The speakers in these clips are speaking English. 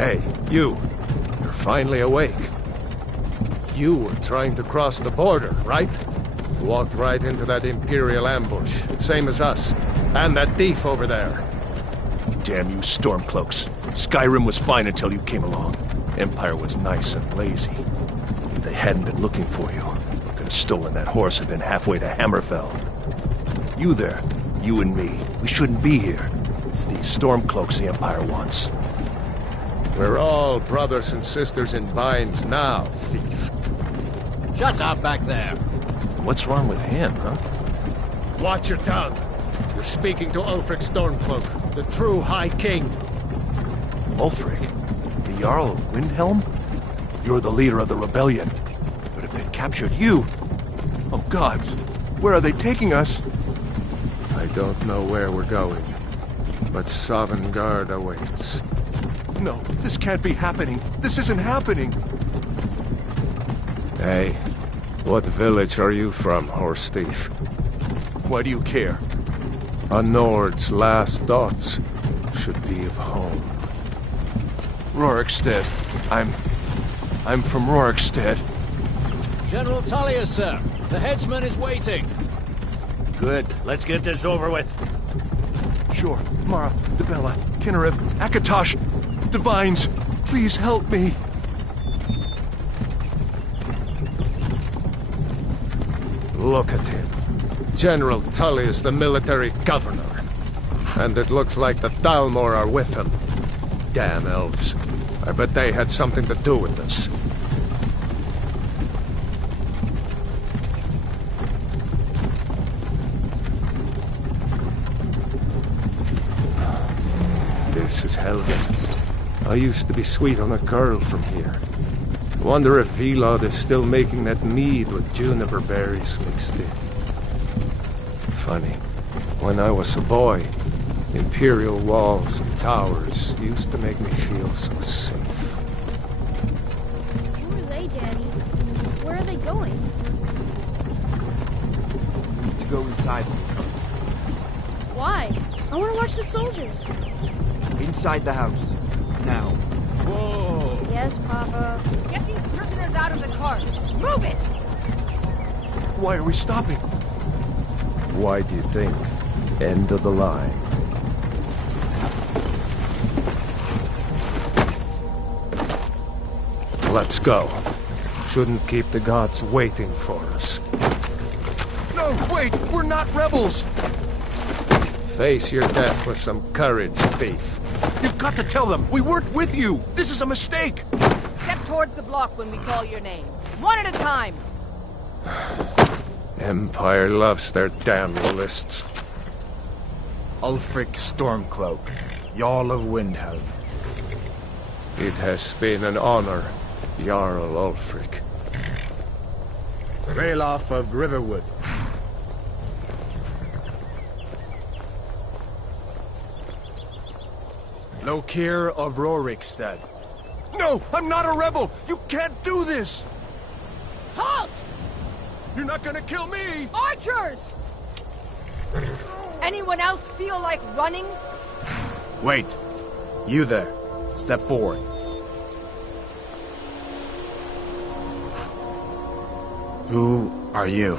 Hey, you. You're finally awake. You were trying to cross the border, right? Walked right into that Imperial ambush, same as us. And that thief over there. Damn you Stormcloaks. Skyrim was fine until you came along. Empire was nice and lazy. If they hadn't been looking for you, we could have stolen that horse and been halfway to Hammerfell. You there, you and me, we shouldn't be here. It's these Stormcloaks the Empire wants. We're all brothers and sisters in binds now, thief. Shut up back there. What's wrong with him, huh? Watch your tongue. You're speaking to Ulfric Stormcloak, the true High King. Ulfric? The Jarl of Windhelm? You're the leader of the rebellion. But if they've captured you... Oh gods, where are they taking us? I don't know where we're going, but Sovngarde awaits. No, this can't be happening. This isn't happening. Hey, what village are you from, horse thief? Why do you care? A Nord's last thoughts should be of home. Rorikstead. I'm from Rorikstead. General Tullius, sir. The headsman is waiting. Good. Let's get this over with. Sure. Mara, Dibella, Kinnereth, Akatosh, Divines, please help me. Look at him. General Tullius, the military governor. And it looks like the Thalmor are with him. Damn elves. I bet they had something to do with this. This is Helgen. I used to be sweet on a girl from here. Wonder if Vilod is still making that mead with juniper berries mixed in. Funny. When I was a boy, Imperial walls and towers used to make me feel so safe. inside. Why? I want to watch the soldiers. Inside the house. Now. Whoa! Yes, Papa. Get these prisoners out of the cars. Move it! Why are we stopping? Why do you think? End of the line. Let's go. Shouldn't keep the gods waiting for us. No, wait! We're not rebels! Face your death with some courage, thief. You've got to tell them! We weren't with you! This is a mistake! Step towards the block when we call your name. One at a time. Empire loves their damn lists. Ulfric Stormcloak, Jarl of Windhelm. It has been an honor, Jarl Ulfric. Ralof of Riverwood. Lokir of Rorikstead. No! I'm not a rebel! You can't do this! Halt! You're not gonna kill me! Archers! Anyone else feel like running? Wait. You there. Step forward. Who are you?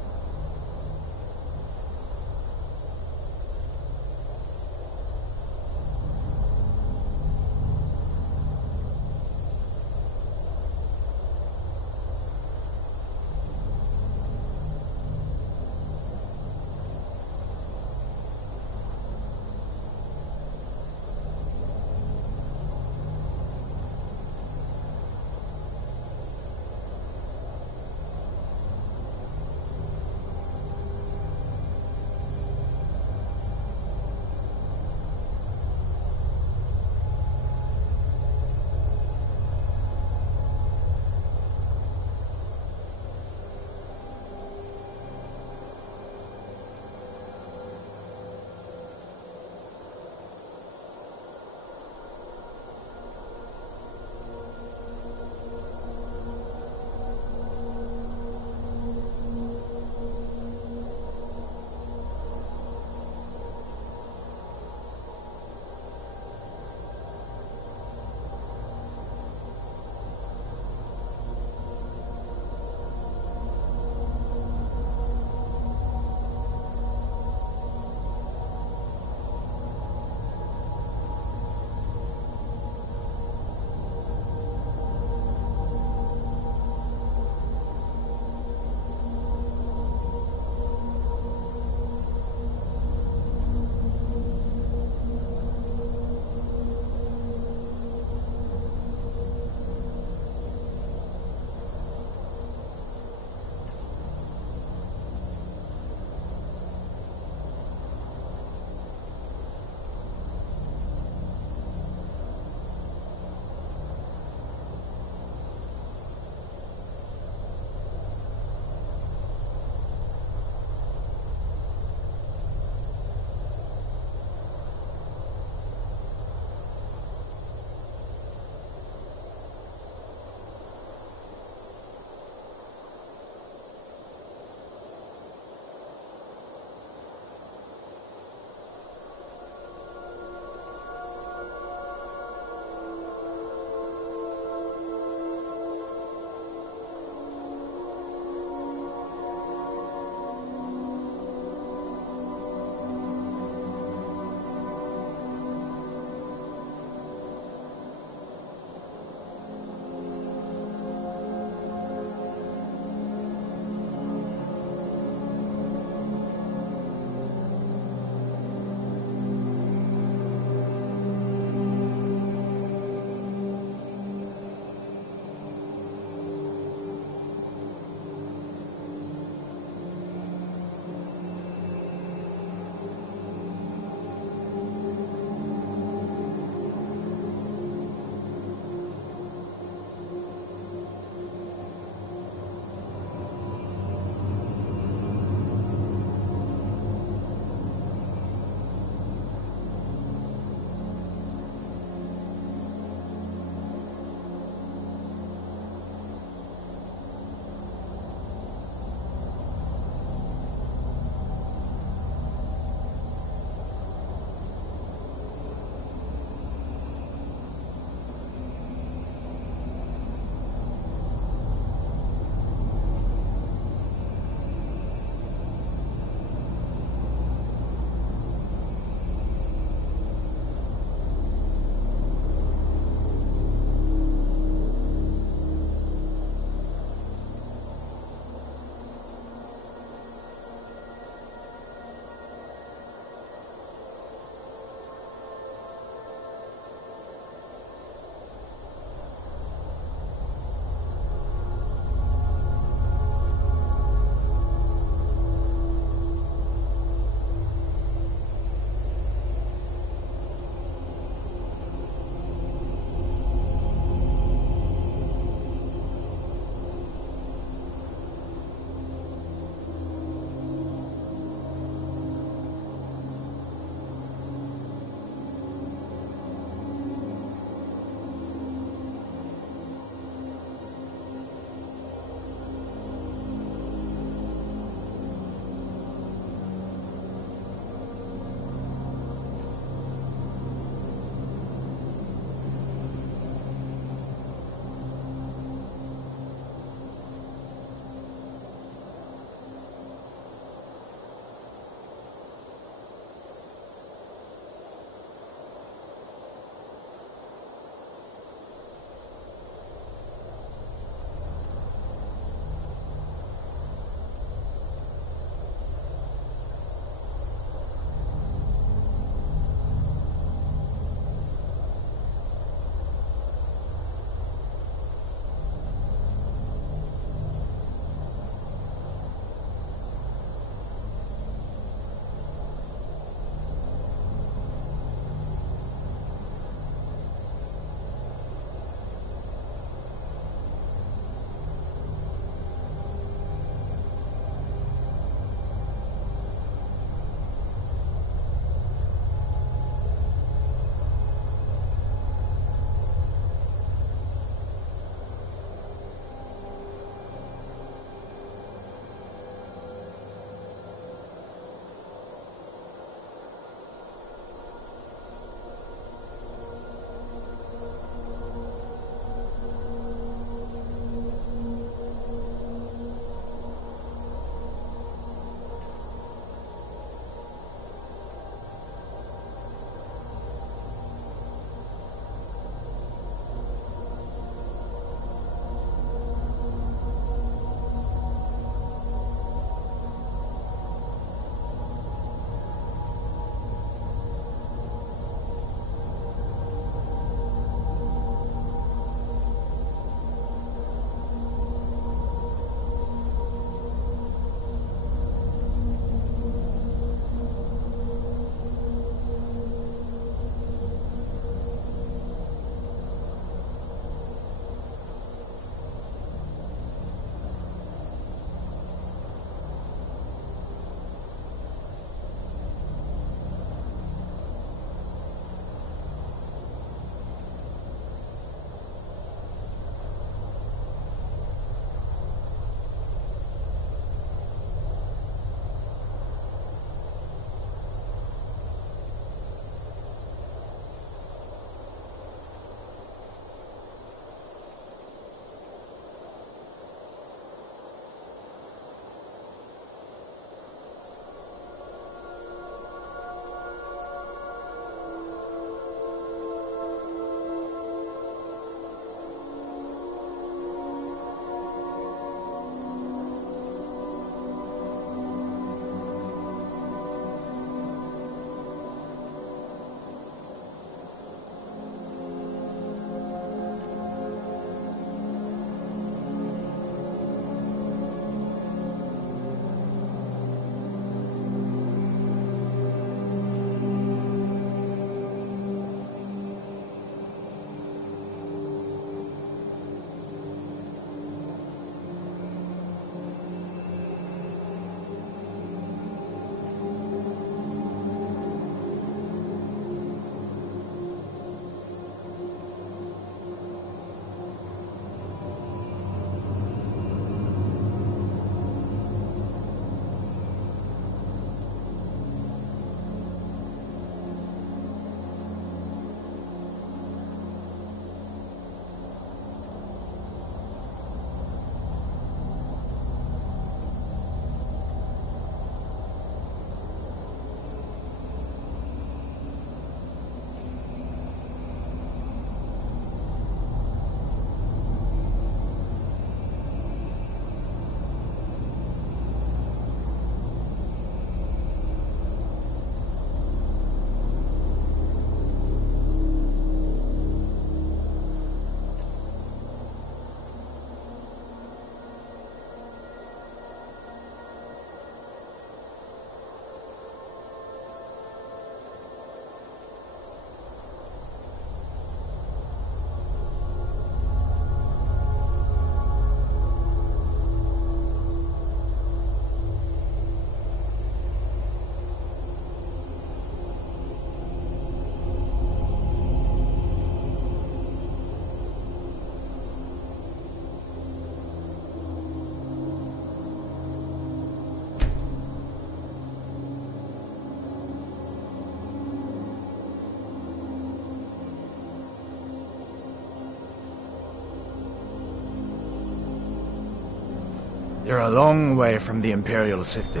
You're a long way from the Imperial City.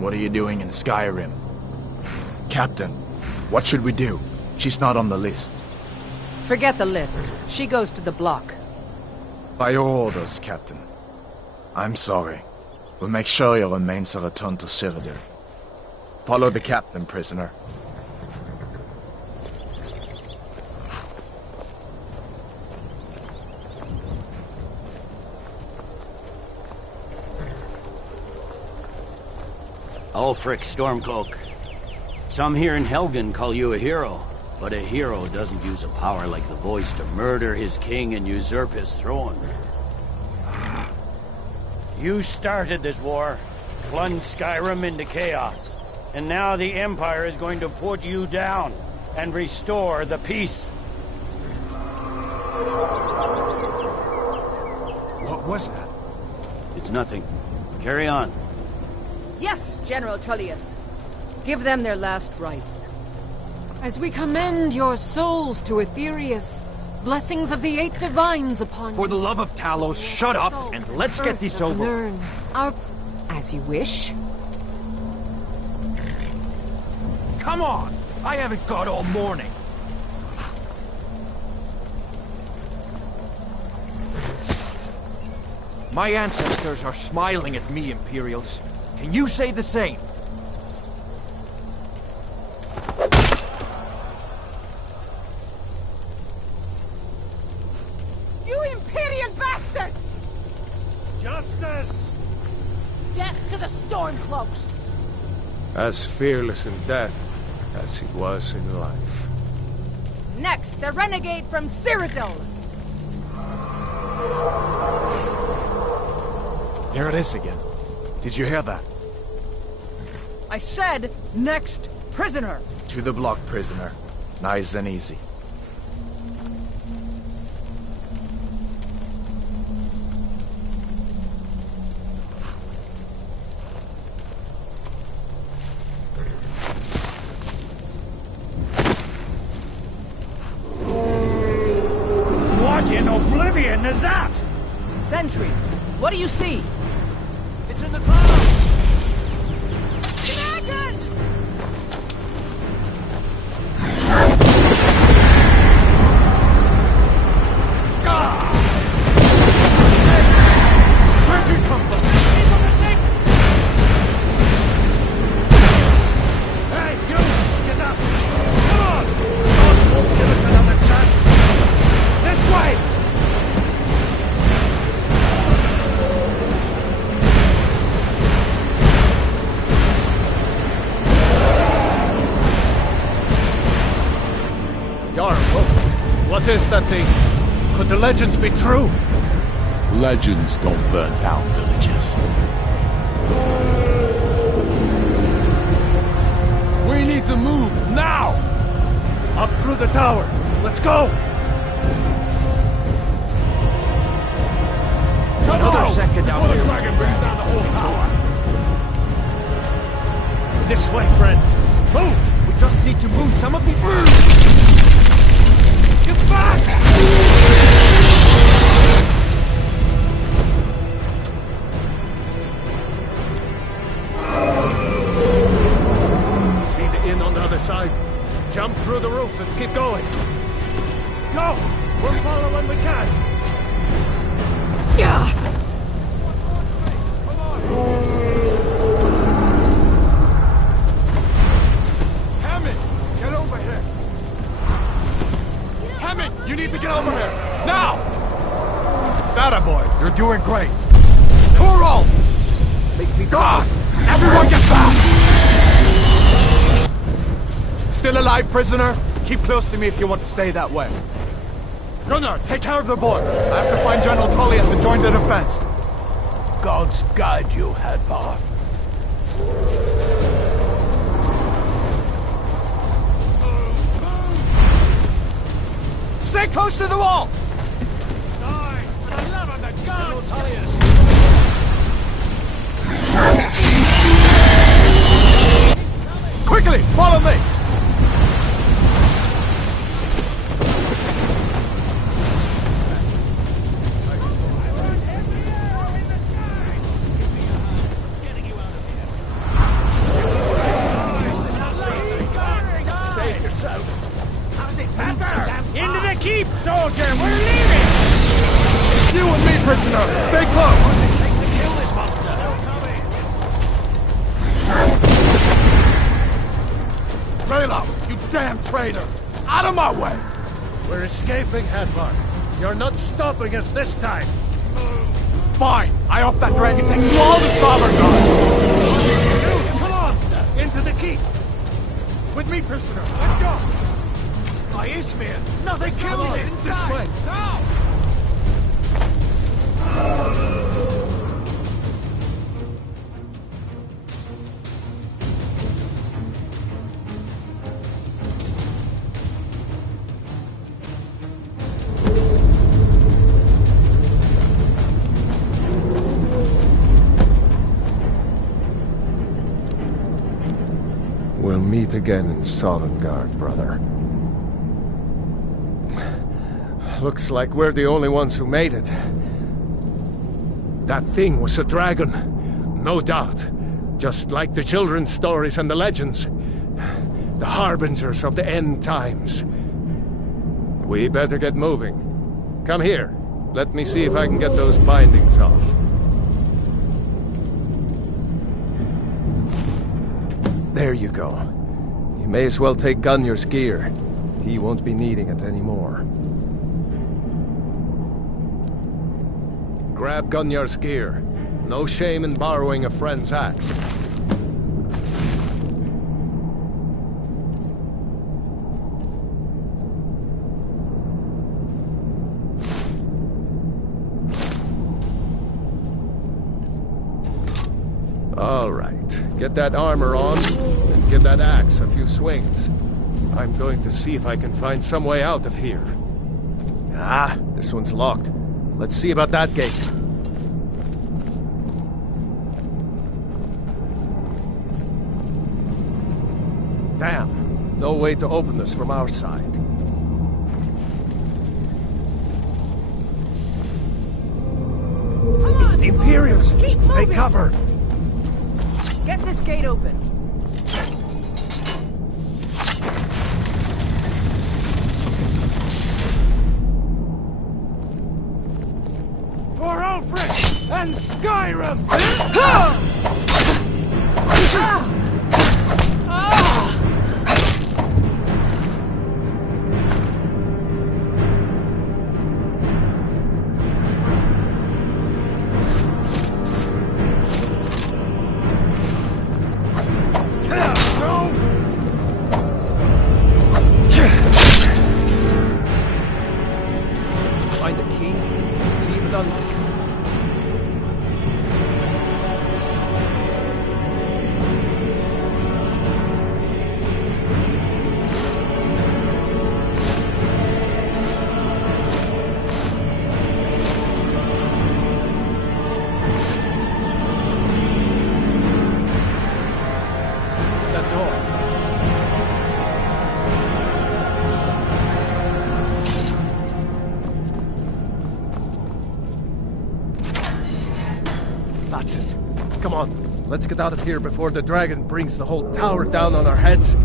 What are you doing in Skyrim? Captain, what should we do? She's not on the list. Forget the list. She goes to the block. By your orders, Captain. I'm sorry. We'll make sure your remains are returned to Cyrodiil. Follow the captain, prisoner. Ulfric Stormcloak. Some here in Helgen call you a hero, but a hero doesn't use a power like the voice to murder his king and usurp his throne. You started this war, plunged Skyrim into chaos, and now the Empire is going to put you down and restore the peace. What was that? It's nothing. Carry on. Yes, General Tullius. Give them their last rites. As we commend your souls to Aetherius, blessings of the eight divines upon For the you. love of Talos, shut up and let's get this over. Learn our... As you wish. Come on! I haven't got all morning. My ancestors are smiling at me, Imperials. Can you say the same? You Imperial bastards! Justice! Death to the Stormcloaks! As fearless in death as he was in life. Next, the renegade from Cyrodiil! Here it is again. Did you hear that? I said, next prisoner! To the block, prisoner. Nice and easy. What in oblivion is that? Sentries, what do you see? It's in the clouds! Dragon! Where'd you come from? Hey, you! Get up! Come on! Gods won't give us another chance! This way! Jarl, what is that thing? Could the legends be true? Legends don't burn down villages. We need to move, now! Up through the tower. Let's go! Another second out Before here. the dragon brings down the whole tower. This way, friends. Move! We just need to move some of the... Get back! See the inn on the other side? Jump through the roof and keep going. Go! We'll follow when we can. Hammond, get over here! Hammond, you need to get over here! Now! That boy, you're doing great. Toro! God! Everyone get back! Still alive, prisoner? Keep close to me if you want to stay that way. Gunnar, take care of the boy. I have to find General Tullius and join the defense. Gods guide you, Hadvar. Stay close to the wall! Die! For the love of the gods! Tullius! Quickly, follow me! Stay close! What does it take to kill this monster? Raylo, you damn traitor! Out of my way! We're escaping, Hadvar. You're not stopping us this time. Fine! I hope that dragon takes you all to Sovereign God! You, come on, into the keep. With me, prisoner! Let's go! By Ishmael, nothing kills it. This way. Now! We'll meet again in Sovngarde, brother. Looks like we're the only ones who made it. That thing was a dragon, no doubt. Just like the children's stories and the legends. The harbingers of the end times. We better get moving. Come here. Let me see if I can get those bindings off. There you go. You may as well take Gunnar's gear. He won't be needing it anymore. Grab Gunnar's gear. No shame in borrowing a friend's axe. All right. Get that armor on, and give that axe a few swings. I'm going to see if I can find some way out of here. Ah, this one's locked. Let's see about that gate. Damn, no way to open this from our side. It's the Imperials. Take cover. Get this gate open. For Alfred and Skyrim! Find a key, see if it unlocks. That door. That's it. Come on, let's get out of here before the dragon brings the whole tower down on our heads.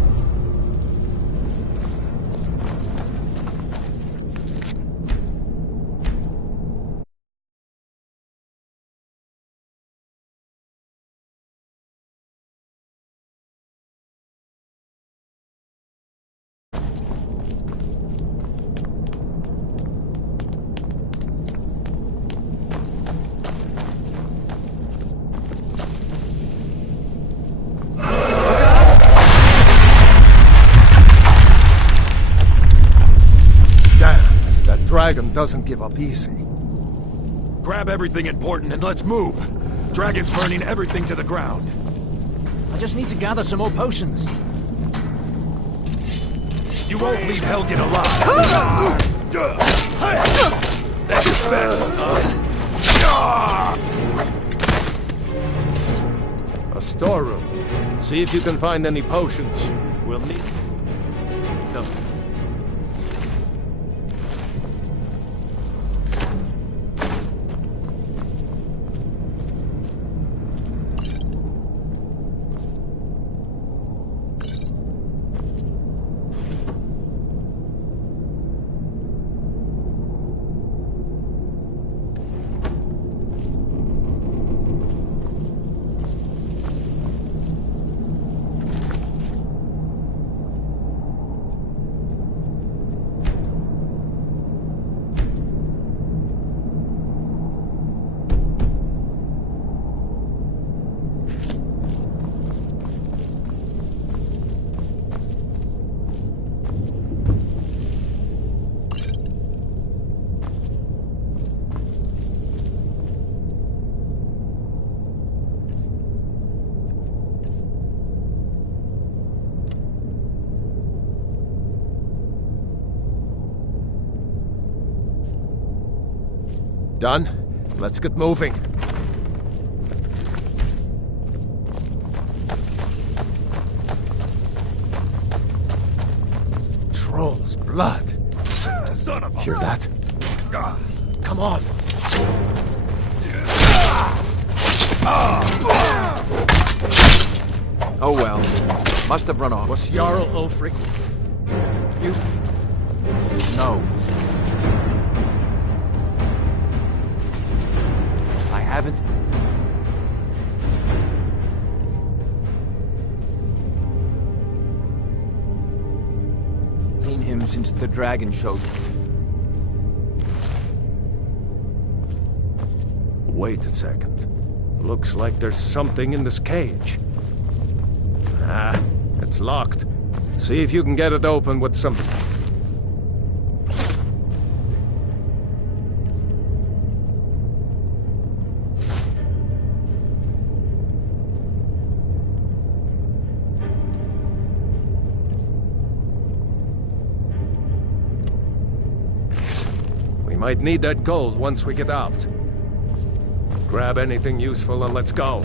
Dragon doesn't give up easy. Grab everything important and let's move. Dragon's burning everything to the ground. I just need to gather some more potions. You won't leave Helgen alive. That's your best, huh? A storeroom. See if you can find any potions. We'll need them. Done? Let's get moving. Troll's blood. Son of a... Hear that? Come on. Oh well. Must have run off. Was Jarl Ulfric? You? No. I haven't. Seen him since the dragon showed. Wait a second. Looks like there's something in this cage. Ah, it's locked. See if you can get it open with some... We might need that gold once we get out. Grab anything useful and let's go.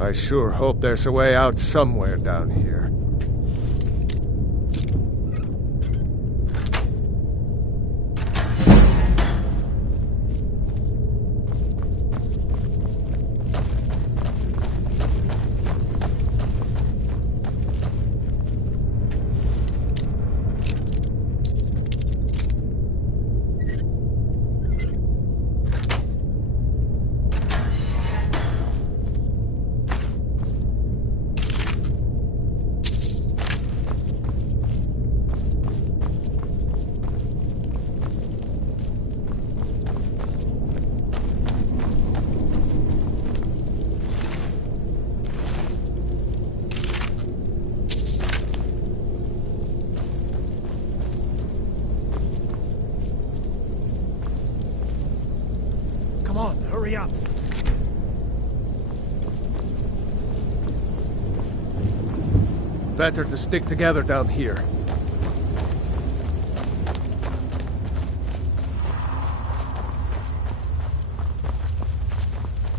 I sure hope there's a way out somewhere down here. Come on, hurry up. Better to stick together down here.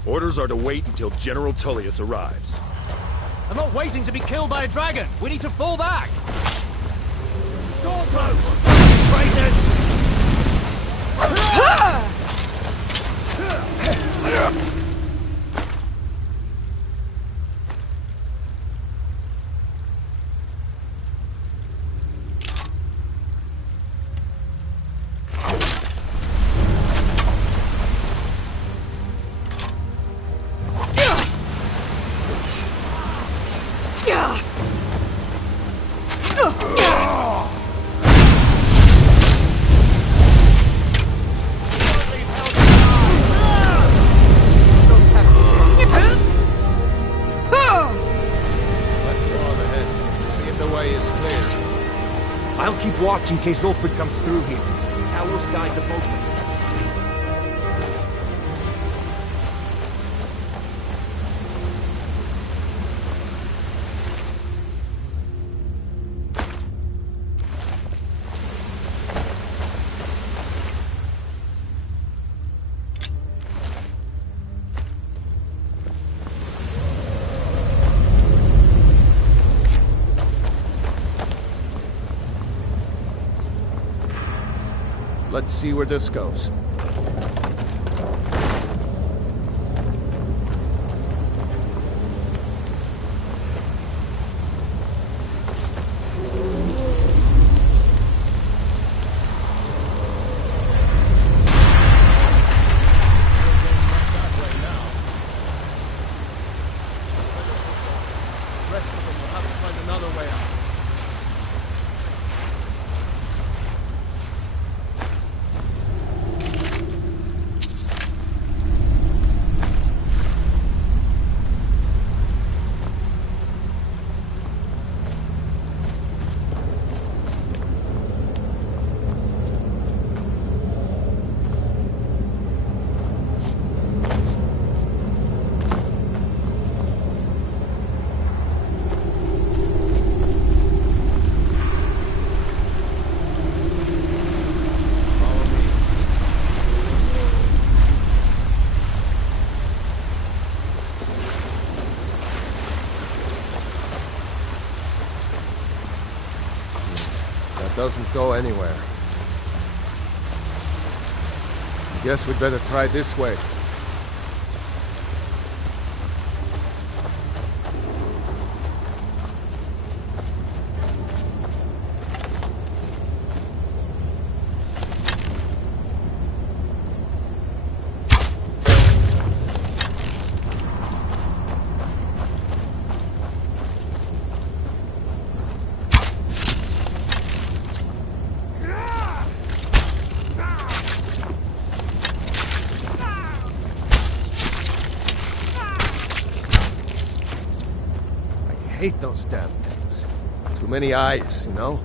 Orders are to wait until General Tullius arrives. I'm not waiting to be killed by a dragon. We need to fall back. Stormcloak! Traitors! I'll keep watch in case Ulfric comes through here. Talos guide the boatman. Let's see where this goes. Doesn't go anywhere. Guess we'd better try this way. I hate those damn things. Too many eyes, you know?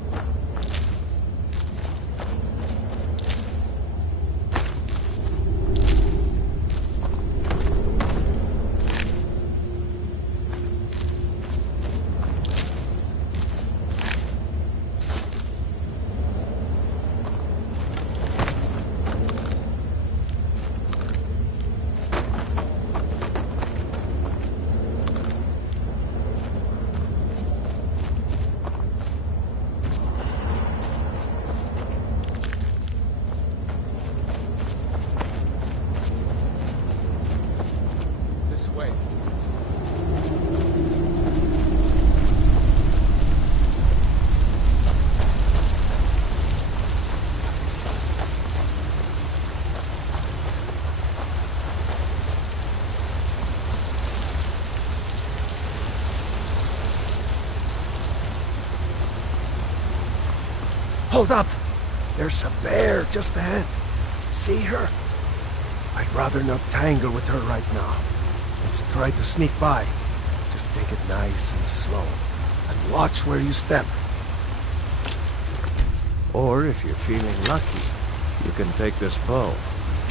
Hold up! There's a bear just ahead. See her? I'd rather not tangle with her right now. Let's try to sneak by. Just take it nice and slow. And watch where you step. Or if you're feeling lucky, you can take this bow.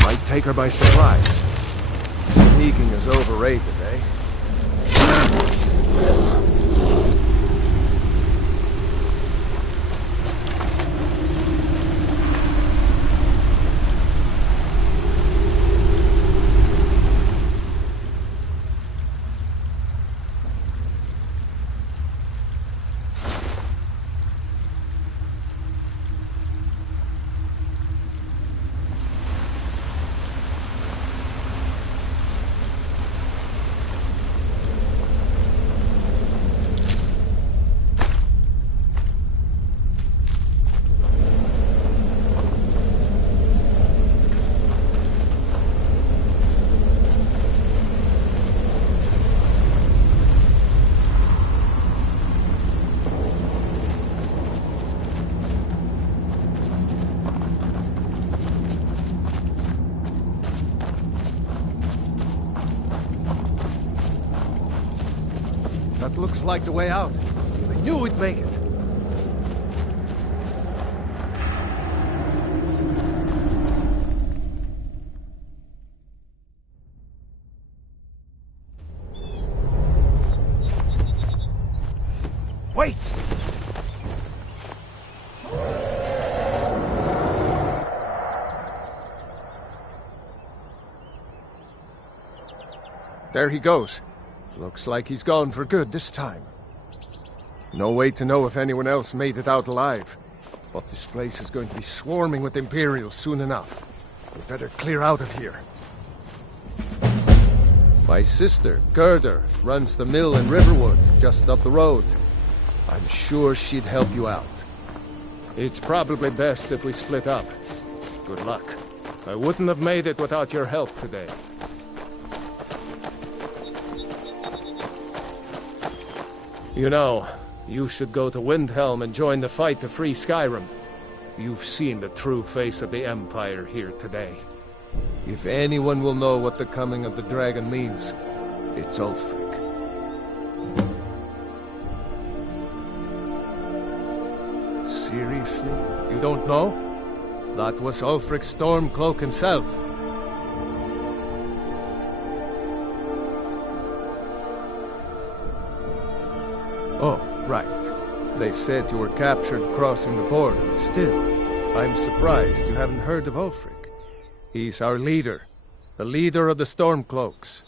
Might take her by surprise. Sneaking is overrated, eh? That looks like the way out. I knew we'd make it. Wait! There he goes. Looks like he's gone for good this time. No way to know if anyone else made it out alive. But this place is going to be swarming with Imperials soon enough. We better clear out of here. My sister, Gerda, runs the mill in Riverwood, just up the road. I'm sure she'd help you out. It's probably best if we split up. Good luck. I wouldn't have made it without your help today. You know, you should go to Windhelm and join the fight to free Skyrim. You've seen the true face of the Empire here today. If anyone will know what the coming of the dragon means, it's Ulfric. Seriously? You don't know? That was Ulfric Stormcloak himself. Oh, right. They said you were captured crossing the border. Still, I'm surprised you haven't heard of Ulfric. He's our leader. The leader of the Stormcloaks.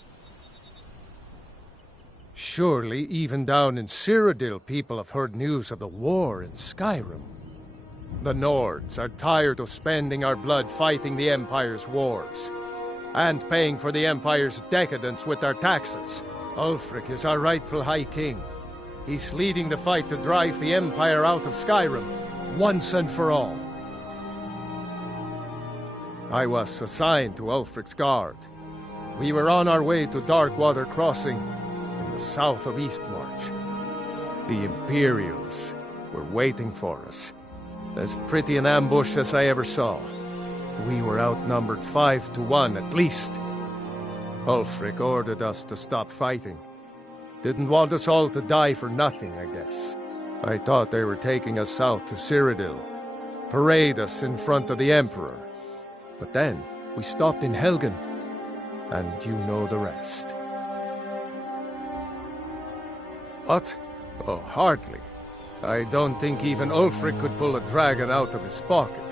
Surely, even down in Cyrodiil, people have heard news of the war in Skyrim. The Nords are tired of spending our blood fighting the Empire's wars, and paying for the Empire's decadence with our taxes. Ulfric is our rightful High King. He's leading the fight to drive the Empire out of Skyrim, once and for all. I was assigned to Ulfric's guard. We were on our way to Darkwater Crossing, in the south of Eastmarch. The Imperials were waiting for us. As pretty an ambush as I ever saw. We were outnumbered 5 to 1 at least. Ulfric ordered us to stop fighting. Didn't want us all to die for nothing, I guess. I thought they were taking us south to Cyrodiil. Parade us in front of the Emperor. But then, we stopped in Helgen. And you know the rest. What? Oh, hardly. I don't think even Ulfric could pull a dragon out of his pocket.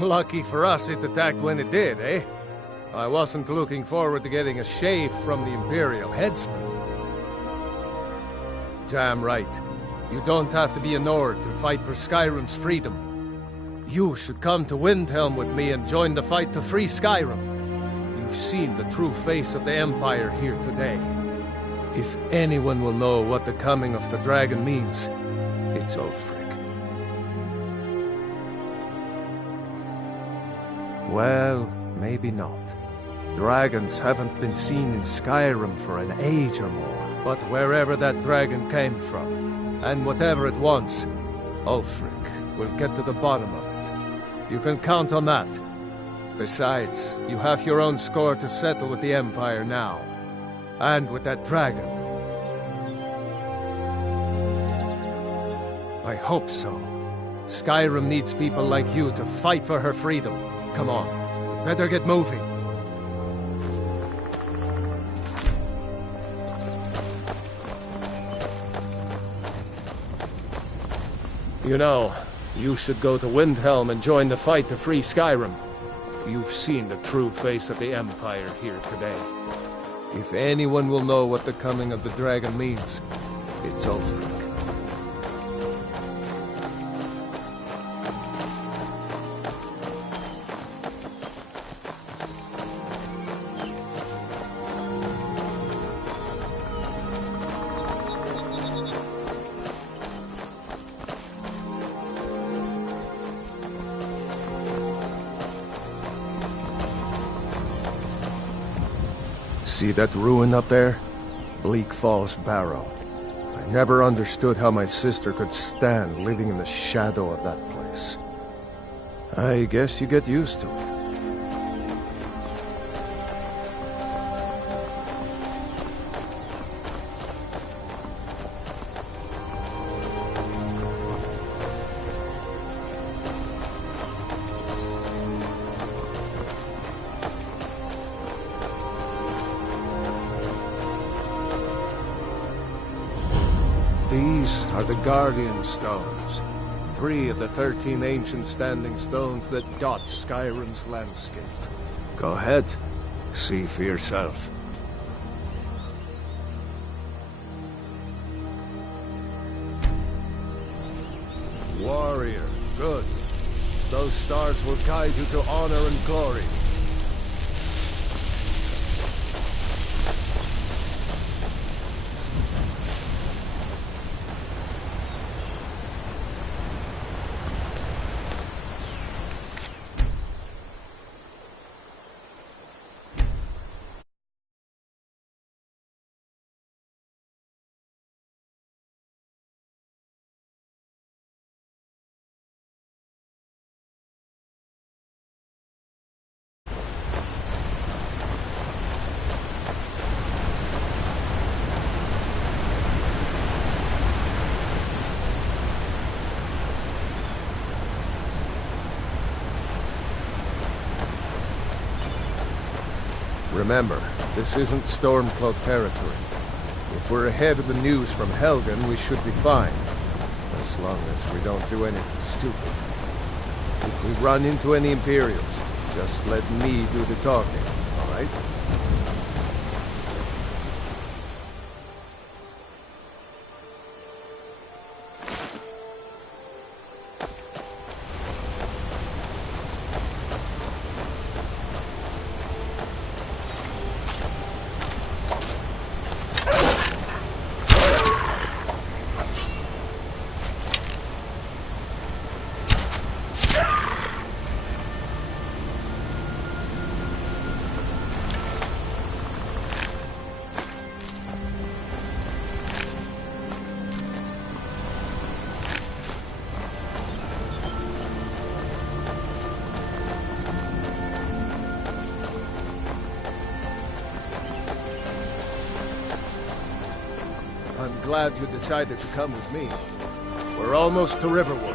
Lucky for us it attacked when it did, eh? I wasn't looking forward to getting a shave from the Imperial headsman. Damn right. You don't have to be a Nord to fight for Skyrim's freedom. You should come to Windhelm with me and join the fight to free Skyrim. You've seen the true face of the Empire here today. If anyone will know what the coming of the dragon means, it's Ulfric. Well, maybe not. Dragons haven't been seen in Skyrim for an age or more. But wherever that dragon came from, and whatever it wants, Ulfric will get to the bottom of it. You can count on that. Besides, you have your own score to settle with the Empire now. And with that dragon. I hope so. Skyrim needs people like you to fight for her freedom. Come on, we better get moving. You know, you should go to Windhelm and join the fight to free Skyrim. You've seen the true face of the Empire here today. If anyone will know what the coming of the dragon means, it's Ulfric. See that ruin up there? Bleak Falls Barrow. I never understood how my sister could stand living in the shadow of that place. I guess you get used to it. These are the Guardian Stones. 3 of the 13 ancient standing stones that dot Skyrim's landscape. Go ahead. See for yourself. Warrior, good. Those stars will guide you to honor and glory. Remember, this isn't Stormcloak territory. If we're ahead of the news from Helgen, we should be fine. As long as we don't do anything stupid. If we run into any Imperials, just let me do the talking, alright? I'm glad you decided to come with me. We're almost to Riverwood.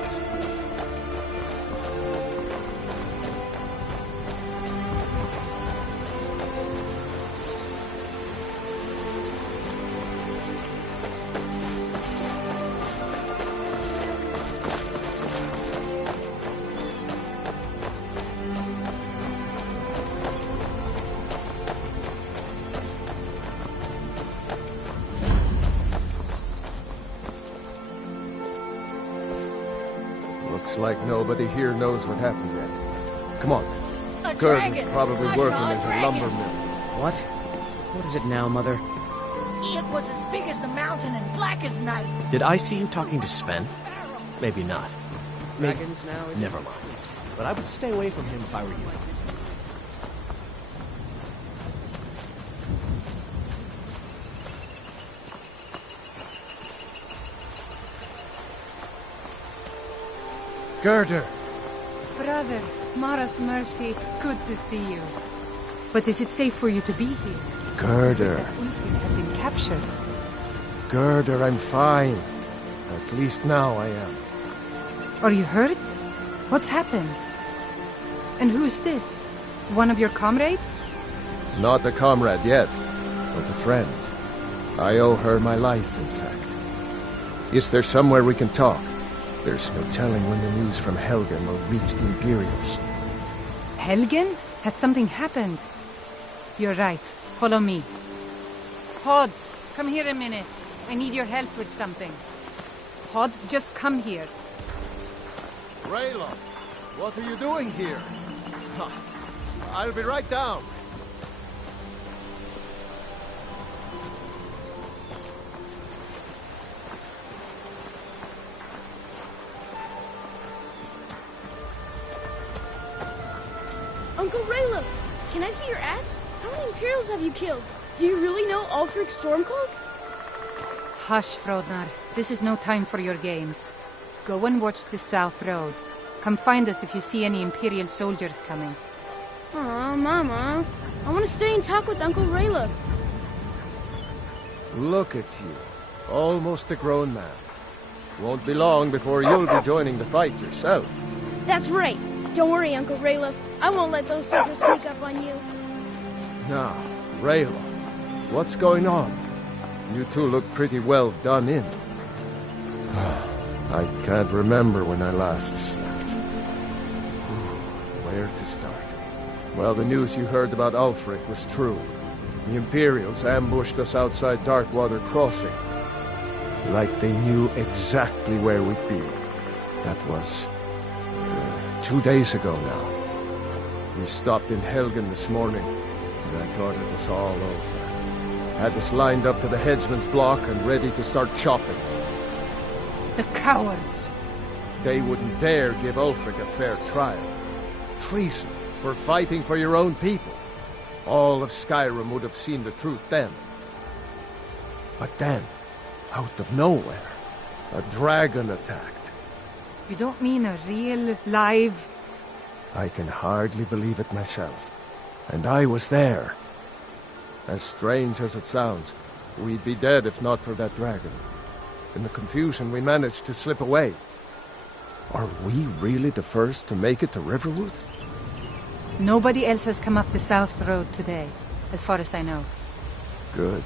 Looks like nobody here knows what happened yet. Come on. Gurdon's probably working at a lumber mill. What? What is it now, Mother? It was as big as the mountain and black as night. Did I see you talking to Sven? Maybe not. Maybe. Dragons now, is Never it? mind. But I would stay away from him if I were you. Girder! Brother, Mara's mercy, it's good to see you. But is it safe for you to be here? Girder! Ulfin have been captured. Girder, I'm fine. At least now I am. Are you hurt? What's happened? And who is this? One of your comrades? Not a comrade yet, but a friend. I owe her my life, in fact. Is there somewhere we can talk? There's no telling when the news from Helgen will reach the Imperials. Helgen? Has something happened? You're right. Follow me. Hod, come here a minute. I need your help with something. Hod, just come here. Raylo, what are you doing here? I'll be right down. Uncle Raylo, can I see your axe? How many Imperials have you killed? Do you really know Ulfric Stormcloak? Hush, Frodnar. This is no time for your games. Go and watch the South Road. Come find us if you see any Imperial soldiers coming. Aw, Mama. I want to stay and talk with Uncle Raylo. Look at you. Almost a grown man. Won't be long before you'll be joining the fight yourself. That's right. Don't worry, Uncle Raylo. I won't let those soldiers sneak up on you. Now, Raylo, what's going on? You two look pretty well done in. I can't remember when I last slept. Where to start? Well, the news you heard about Ulfric was true. The Imperials ambushed us outside Darkwater Crossing. Like they knew exactly where we'd be. That was 2 days ago now. We stopped in Helgen this morning, and I thought it was all over. Had us lined up to the headsman's block and ready to start chopping. The cowards! They wouldn't dare give Ulfric a fair trial. Treason for fighting for your own people. All of Skyrim would have seen the truth then. But then, out of nowhere, a dragon attacked. You don't mean a real, live... I can hardly believe it myself. And I was there. As strange as it sounds, we'd be dead if not for that dragon. In the confusion, we managed to slip away. Are we really the first to make it to Riverwood? Nobody else has come up the South Road today, as far as I know. Good.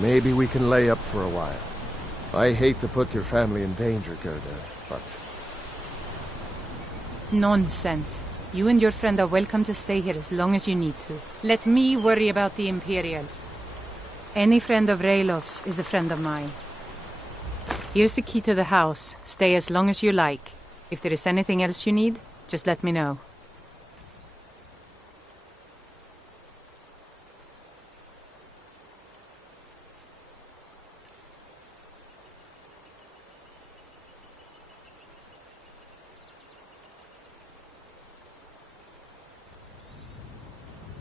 Maybe we can lay up for a while. I hate to put your family in danger, Gerda, but... Nonsense. You and your friend are welcome to stay here as long as you need to. Let me worry about the Imperials. Any friend of Raylof's is a friend of mine. Here's the key to the house. Stay as long as you like. If there is anything else you need, just let me know.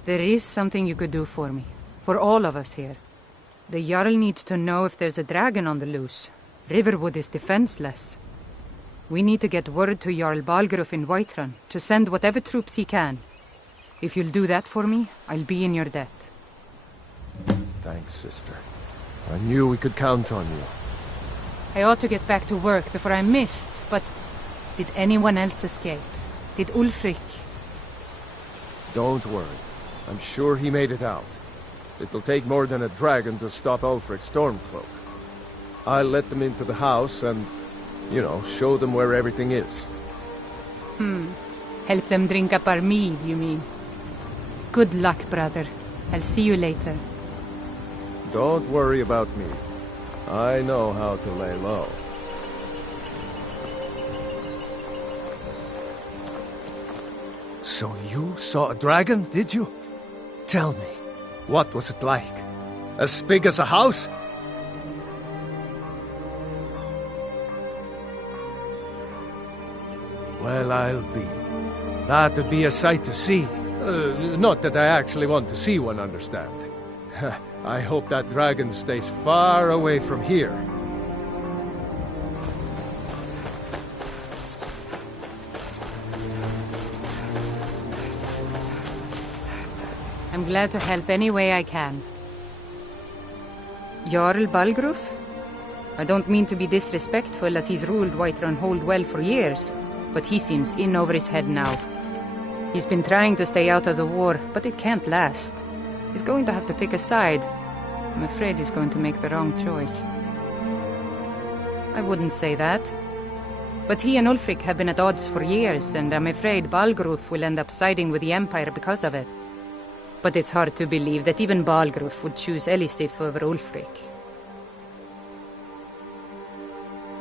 There is something you could do for me. For all of us here. The Jarl needs to know if there's a dragon on the loose. Riverwood is defenseless. We need to get word to Jarl Balgruuf in Whiterun to send whatever troops he can. If you'll do that for me, I'll be in your debt. Thanks, sister. I knew we could count on you. I ought to get back to work before I missed, but... Did anyone else escape? Did Ulfric? Don't worry. I'm sure he made it out. It'll take more than a dragon to stop Ulfric's Stormcloak. I'll let them into the house and, you know, show them where everything is. Help them drink up our mead, you mean? Good luck, brother. I'll see you later. Don't worry about me. I know how to lay low. So you saw a dragon, did you? Tell me, what was it like? As big as a house? Well, I'll be. That'd be a sight to see. Not that I actually want to see one, understand. I hope that dragon stays far away from here. I'm glad to help any way I can. Jarl Balgruuf? I don't mean to be disrespectful, as he's ruled Whiterun Hold well for years, but he seems in over his head now. He's been trying to stay out of the war, but it can't last. He's going to have to pick a side. I'm afraid he's going to make the wrong choice. I wouldn't say that. But he and Ulfric have been at odds for years, and I'm afraid Balgruuf will end up siding with the Empire because of it. But it's hard to believe that even Balgruuf would choose Elisif over Ulfric.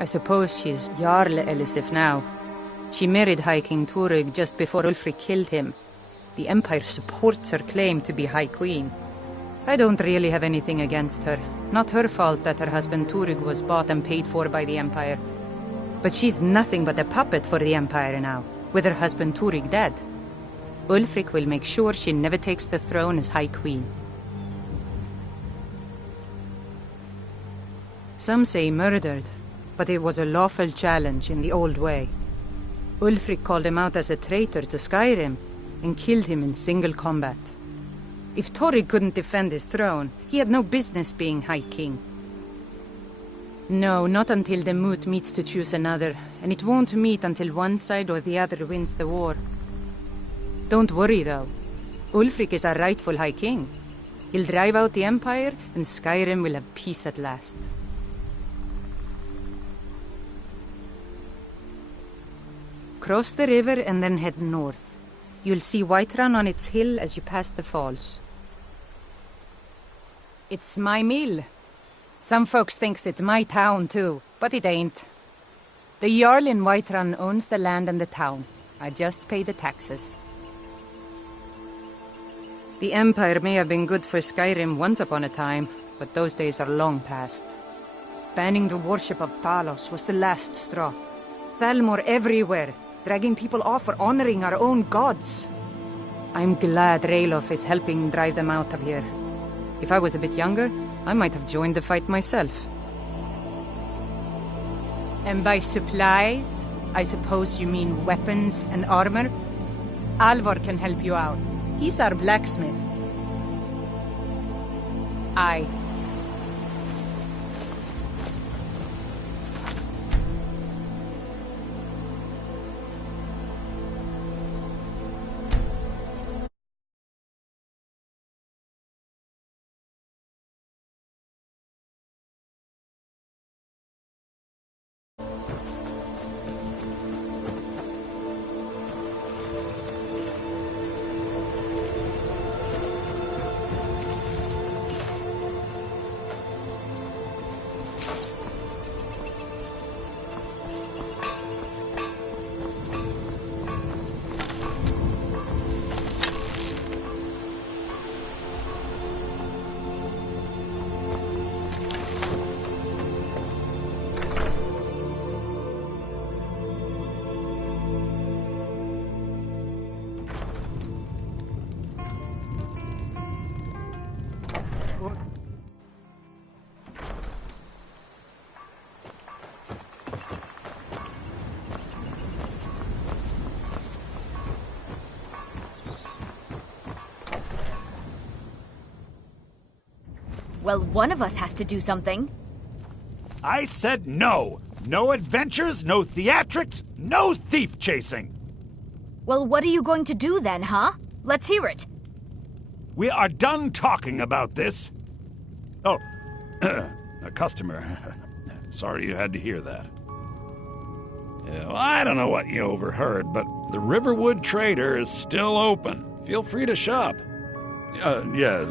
I suppose she's Jarl Elisif now. She married High King Turig just before Ulfric killed him. The Empire supports her claim to be High Queen. I don't really have anything against her. Not her fault that her husband Turig was bought and paid for by the Empire. But she's nothing but a puppet for the Empire now, with her husband Turig dead. Ulfric will make sure she never takes the throne as High Queen. Some say murdered, but it was a lawful challenge in the old way. Ulfric called him out as a traitor to Skyrim and killed him in single combat. If Turig couldn't defend his throne, he had no business being High King. No, not until the moot meets to choose another, and it won't meet until one side or the other wins the war. Don't worry, though. Ulfric is our rightful High King. He'll drive out the Empire, and Skyrim will have peace at last. cross the river and then head north. You'll see Whiterun on its hill as you pass the falls. It's my mill. Some folks thinks it's my town too, but it ain't. The Jarl in Whiterun owns the land and the town. I just pay the taxes. The Empire may have been good for Skyrim once upon a time, but those days are long past. Banning the worship of Talos was the last straw. Thalmor everywhere, dragging people off for honoring our own gods. I'm glad Ralof is helping drive them out of here. If I was a bit younger, I might have joined the fight myself. And by supplies, I suppose you mean weapons and armor? Alvor can help you out. He's our blacksmith. Aye. Well, one of us has to do something. I said no! No adventures, no theatrics, no thief chasing! Well, what are you going to do then, huh? Let's hear it. We are done talking about this. Oh, a customer. Sorry you had to hear that. Yeah, well, I don't know what you overheard, but the Riverwood Trader is still open. Feel free to shop. Yeah,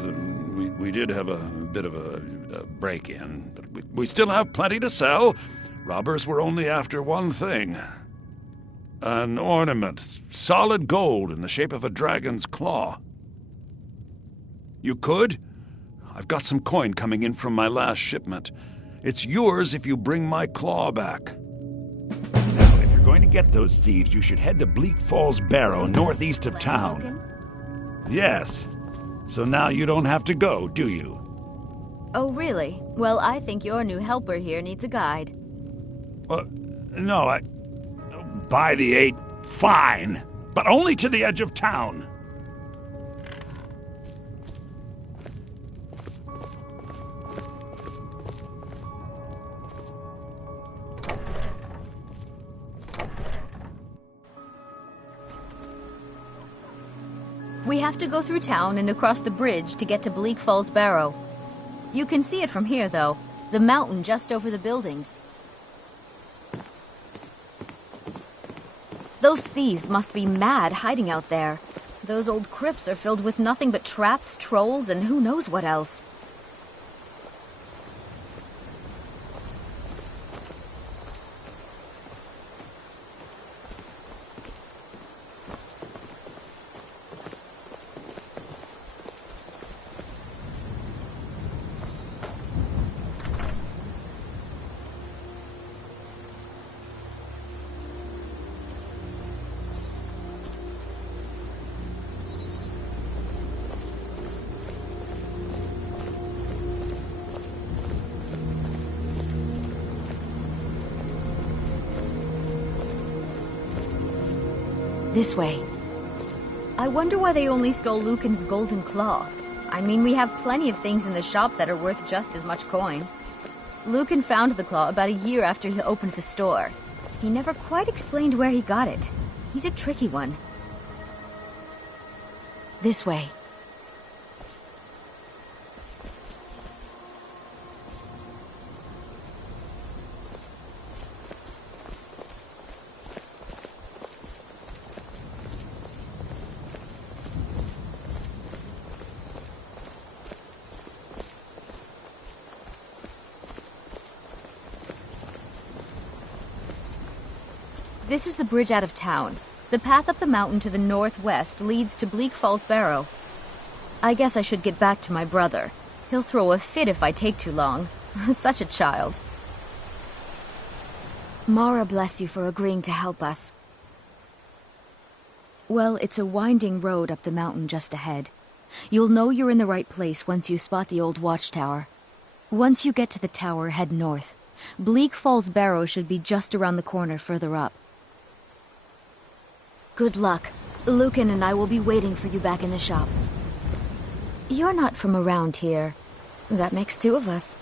we did have a bit of a break-in, but we still have plenty to sell. Robbers were only after one thing. An ornament, solid gold in the shape of a dragon's claw. You could? I've got some coin coming in from my last shipment. It's yours if you bring my claw back. Now, if you're going to get those thieves, you should head to Bleak Falls Barrow, northeast of town. Logan? Yes. So now you don't have to go, do you? Oh, really? Well, I think your new helper here needs a guide. No, by the 8, fine. But only to the edge of town. We have to go through town and across the bridge to get to Bleak Falls Barrow. You can see it from here, though. The mountain just over the buildings. Those thieves must be mad hiding out there. Those old crypts are filled with nothing but traps, trolls, and who knows what else. This way. I wonder why they only stole Lucan's golden claw. I mean, we have plenty of things in the shop that are worth just as much coin. Lucan found the claw about a year after he opened the store. He never quite explained where he got it. He's a tricky one. This way. This is the bridge out of town. The path up the mountain to the northwest leads to Bleak Falls Barrow. I guess I should get back to my brother. He'll throw a fit if I take too long. Such a child. Mara bless you for agreeing to help us. Well, it's a winding road up the mountain just ahead. You'll know you're in the right place once you spot the old watchtower. Once you get to the tower, head north. Bleak Falls Barrow should be just around the corner further up. Good luck. Lucan and I will be waiting for you back in the shop. You're not from around here. That makes two of us.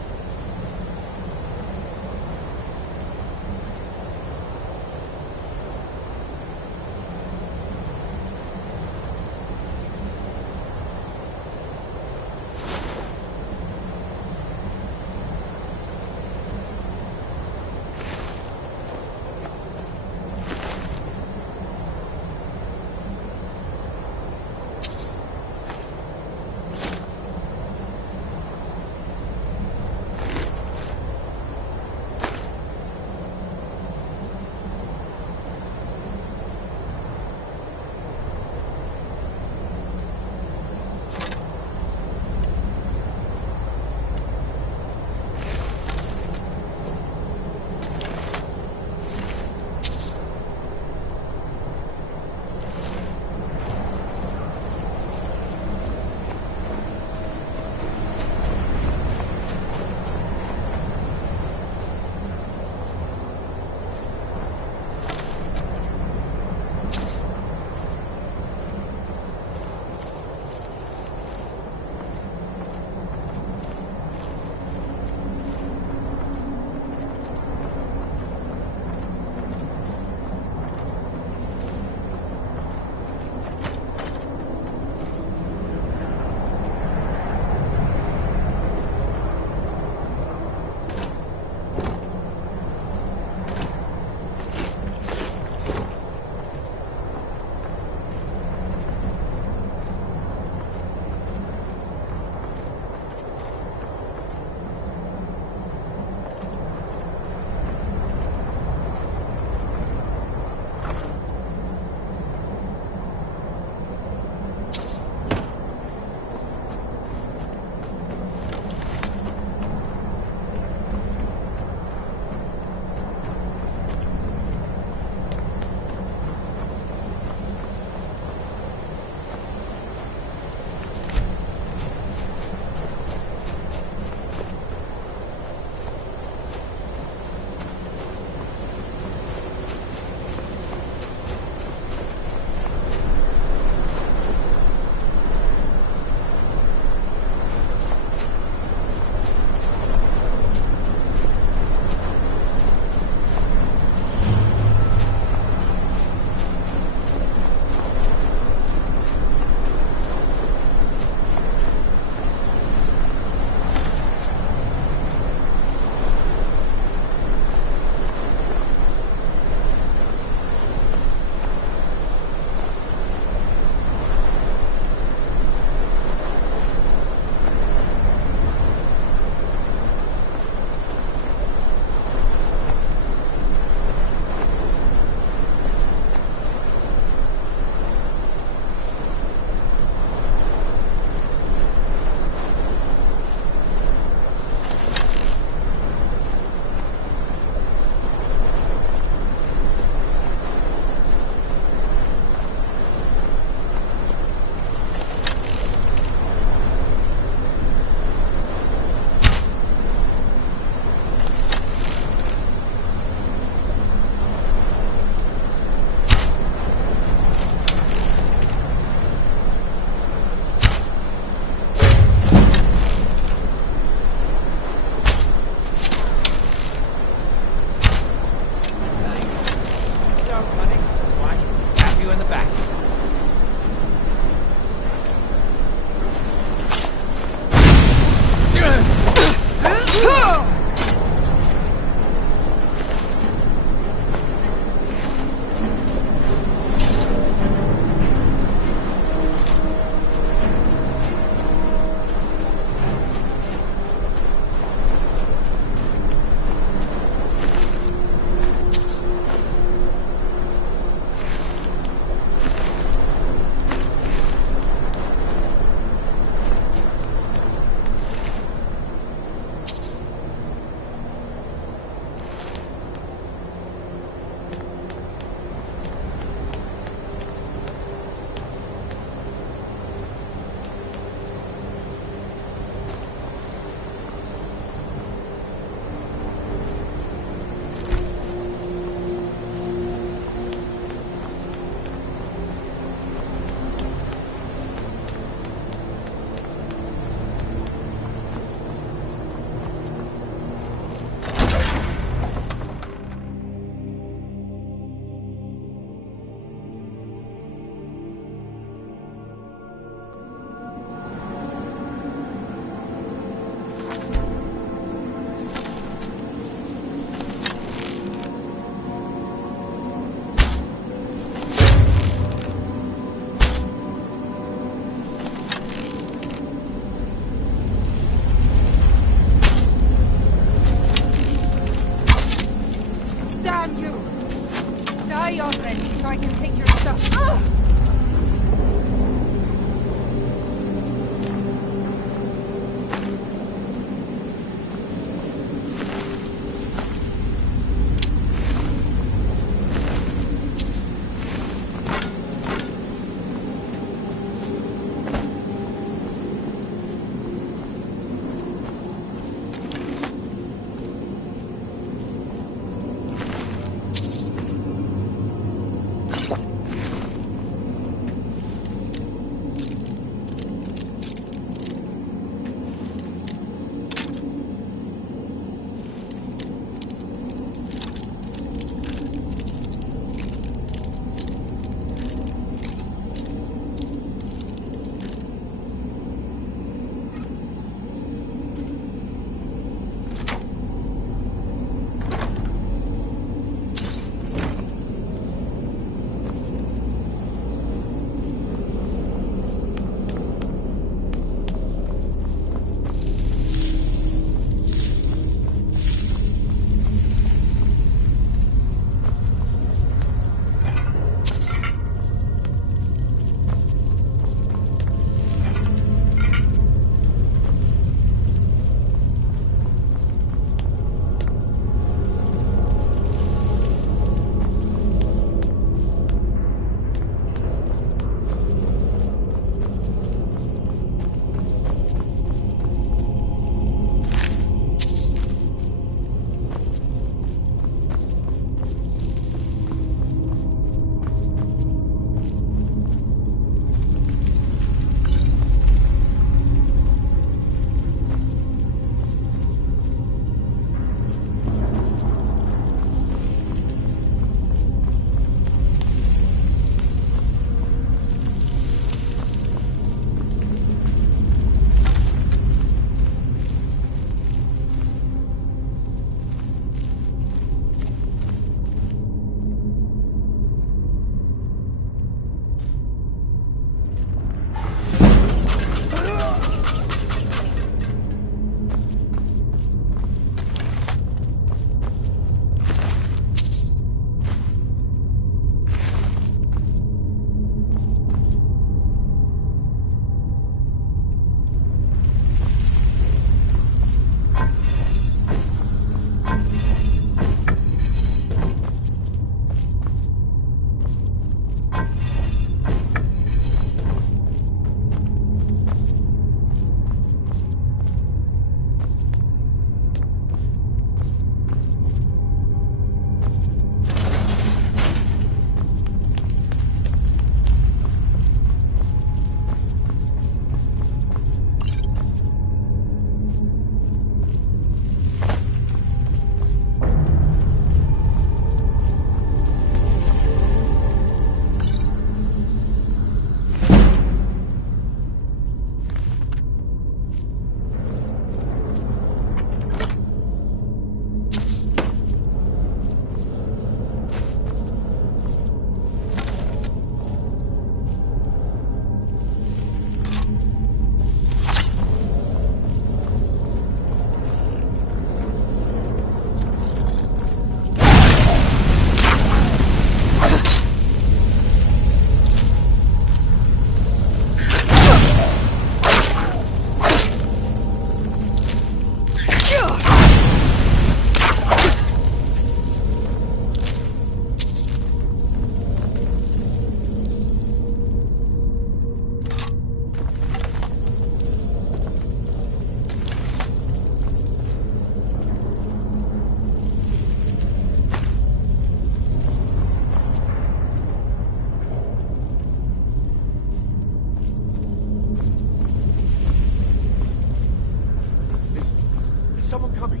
someone coming.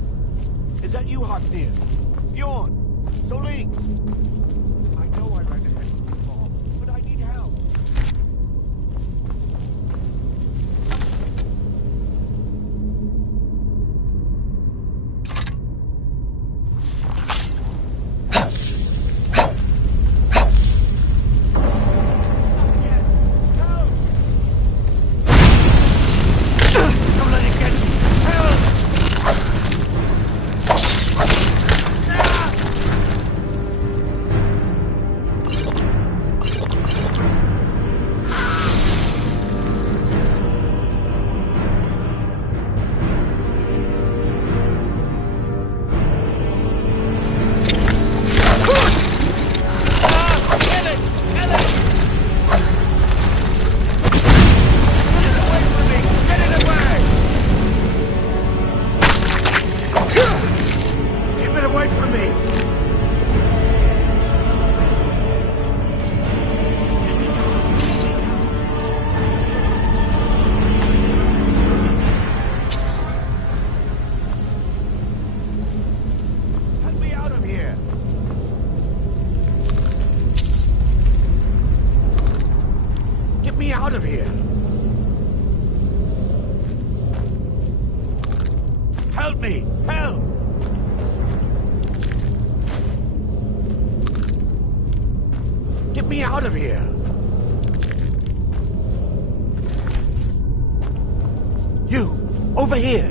Is that you, Hotnir? Bjorn? Soling? I know I ran ahead with the claw, but I need help. Out of here! Help me! Help! Get me out of here! You! Over here!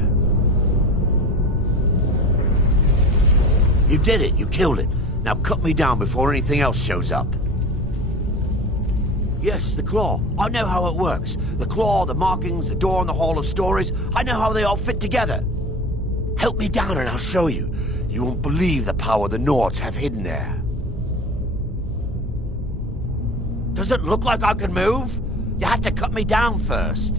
You did it. You killed it. Now cut me down before anything else shows up. Yes, the claw. I know how it works. The claw, the markings, the door in the Hall of Stories. I know how they all fit together. Help me down and I'll show you. You won't believe the power the Nords have hidden there. Does it look like I can move? You have to cut me down first.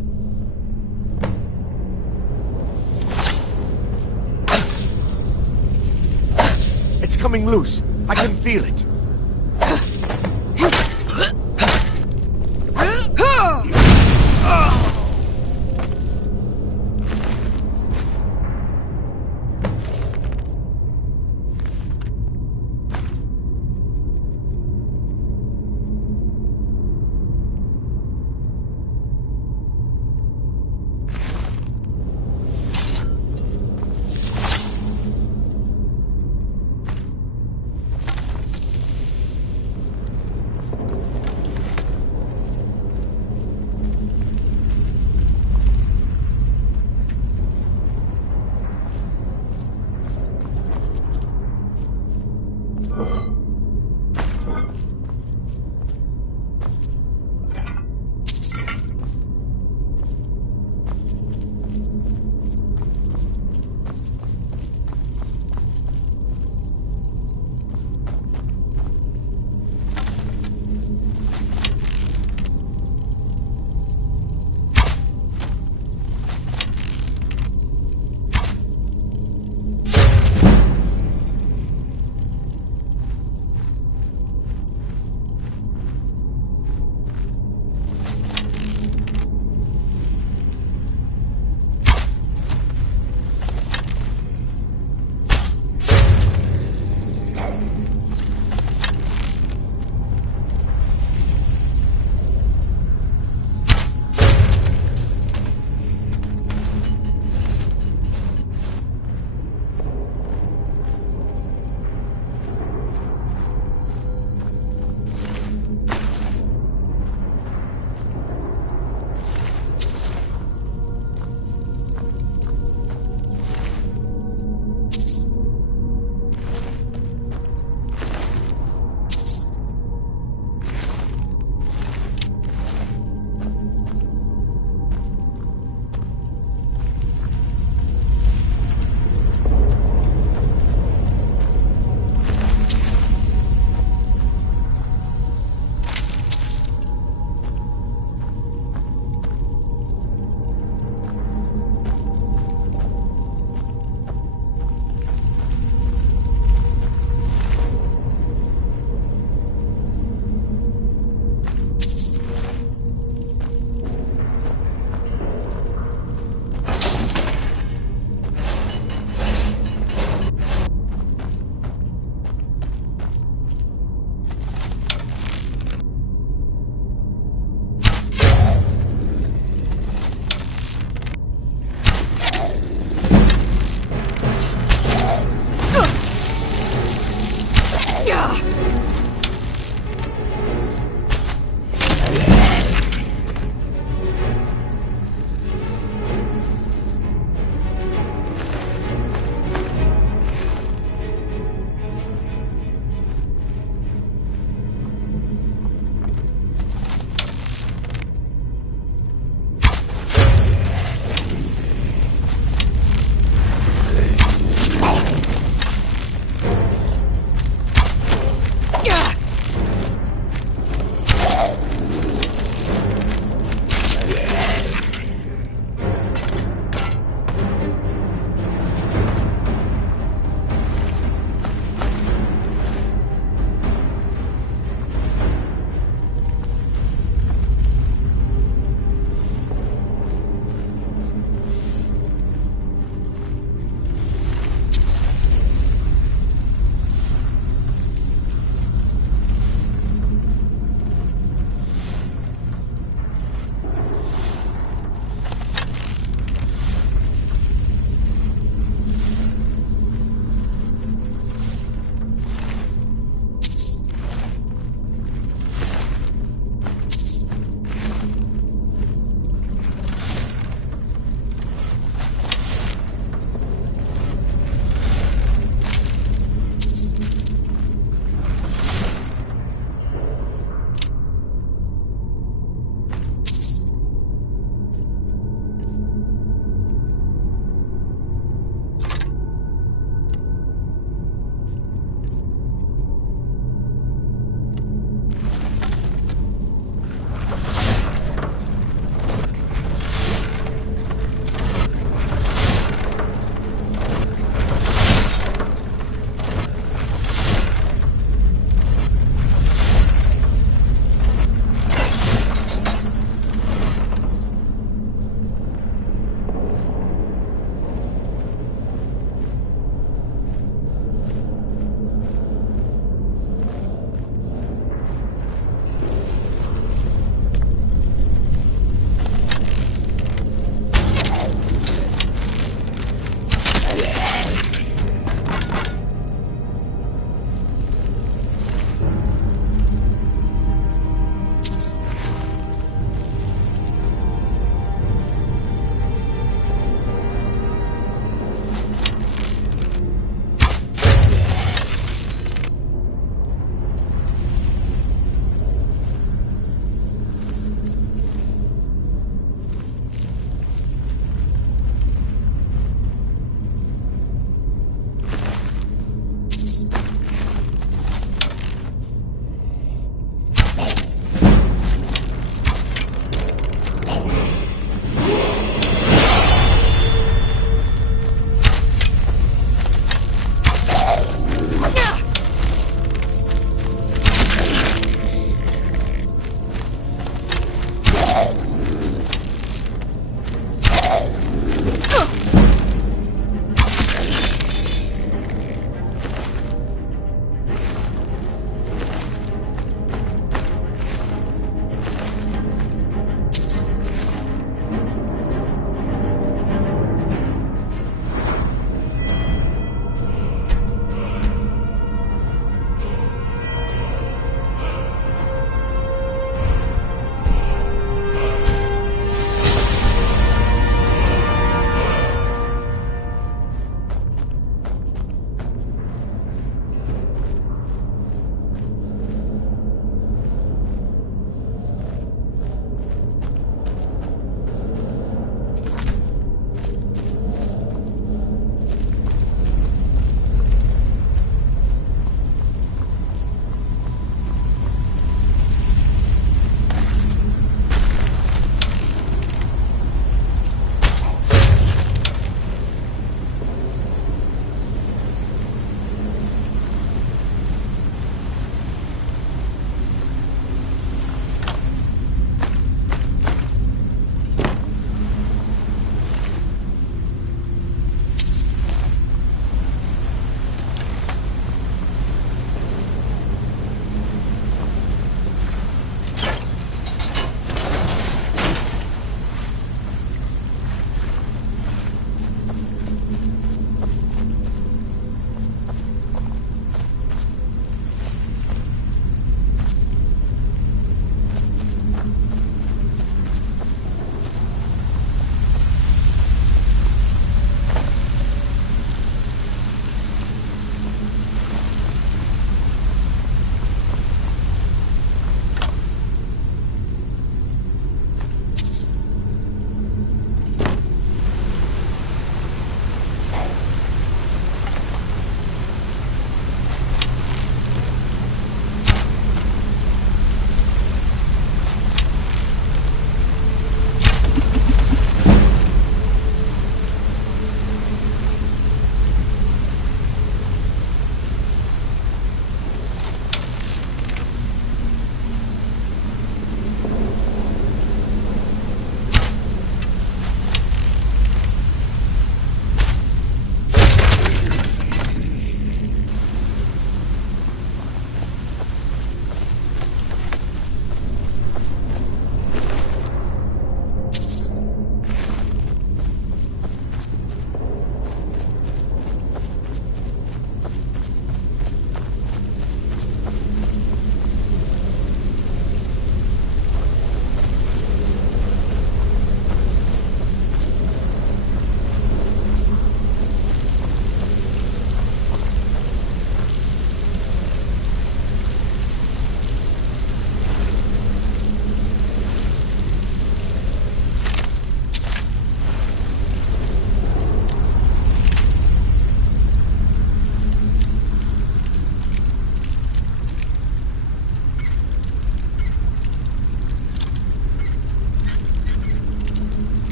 It's coming loose. I can feel it.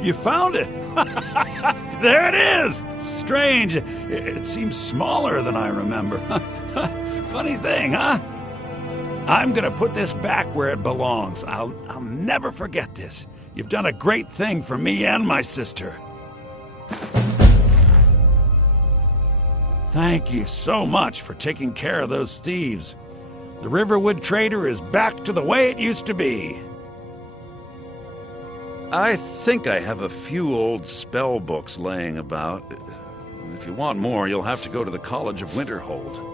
You found it! There it is! Strange. It seems smaller than I remember. Funny thing, huh? I'm gonna put this back where it belongs. I'll never forget this. You've done a great thing for me and my sister. Thank you so much for taking care of those thieves. The Riverwood Trader is back to the way it used to be. I think I have a few old spell books laying about. If you want more, you'll have to go to the College of Winterhold.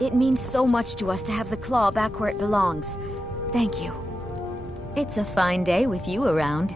It means so much to us to have the claw back where it belongs. Thank you. It's a fine day with you around.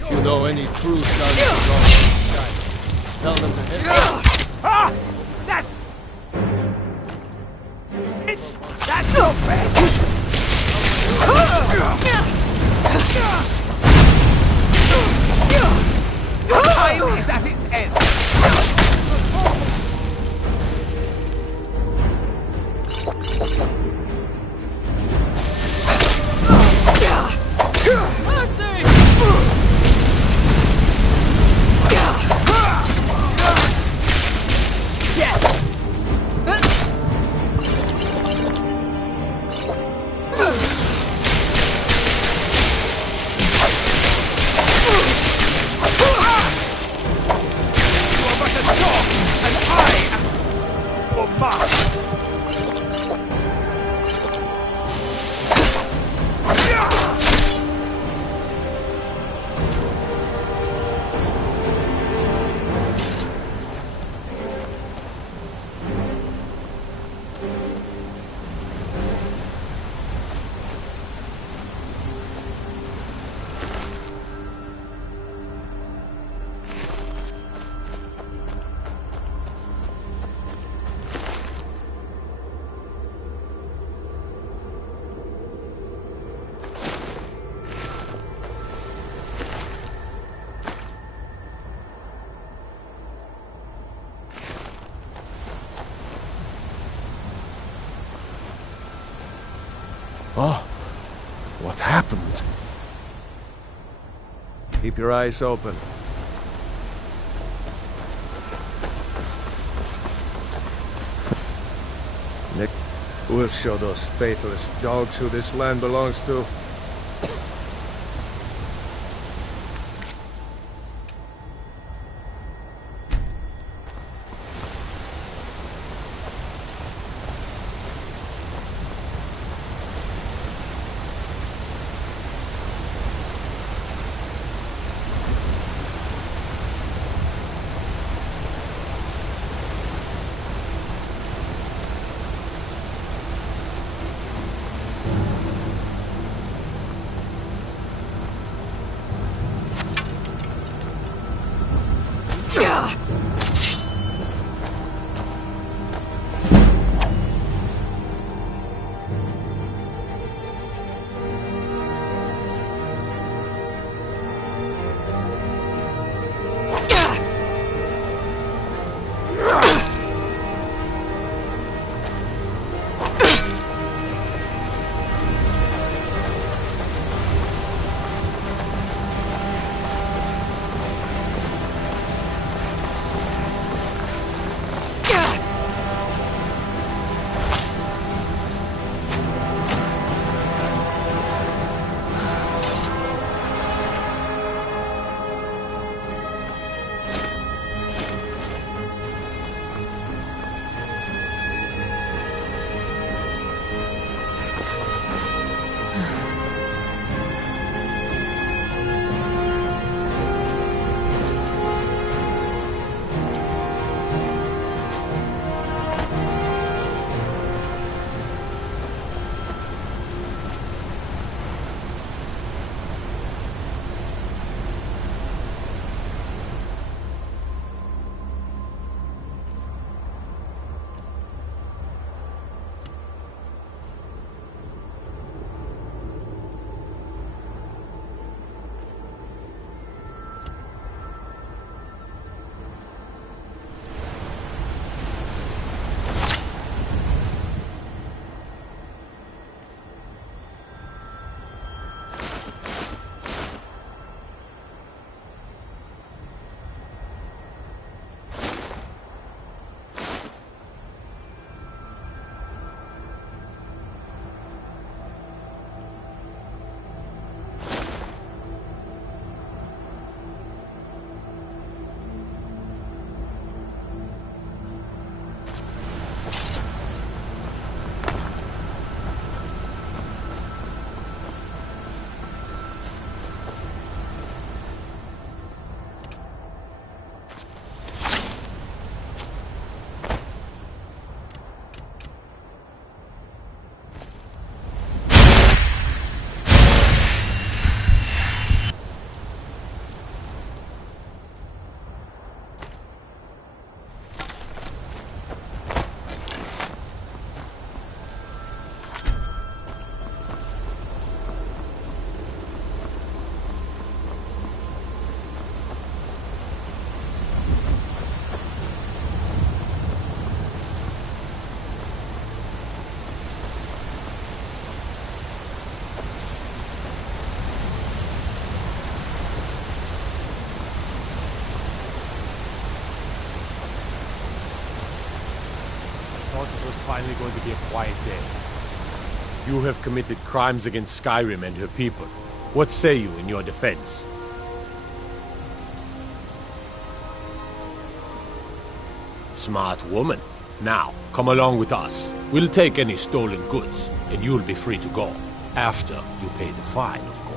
If you know any true sons of Lord Sky, tell them to hit. Ah! That's... It's... That's so bad! Time is at its end. Oh, what happened? Keep your eyes open. Nick, we'll show those fatalist dogs who this land belongs to. thought it was finally going to be a quiet day. You have committed crimes against Skyrim and her people. What say you in your defense? Smart woman. Now, come along with us. We'll take any stolen goods, and you'll be free to go. After you pay the fine, of course.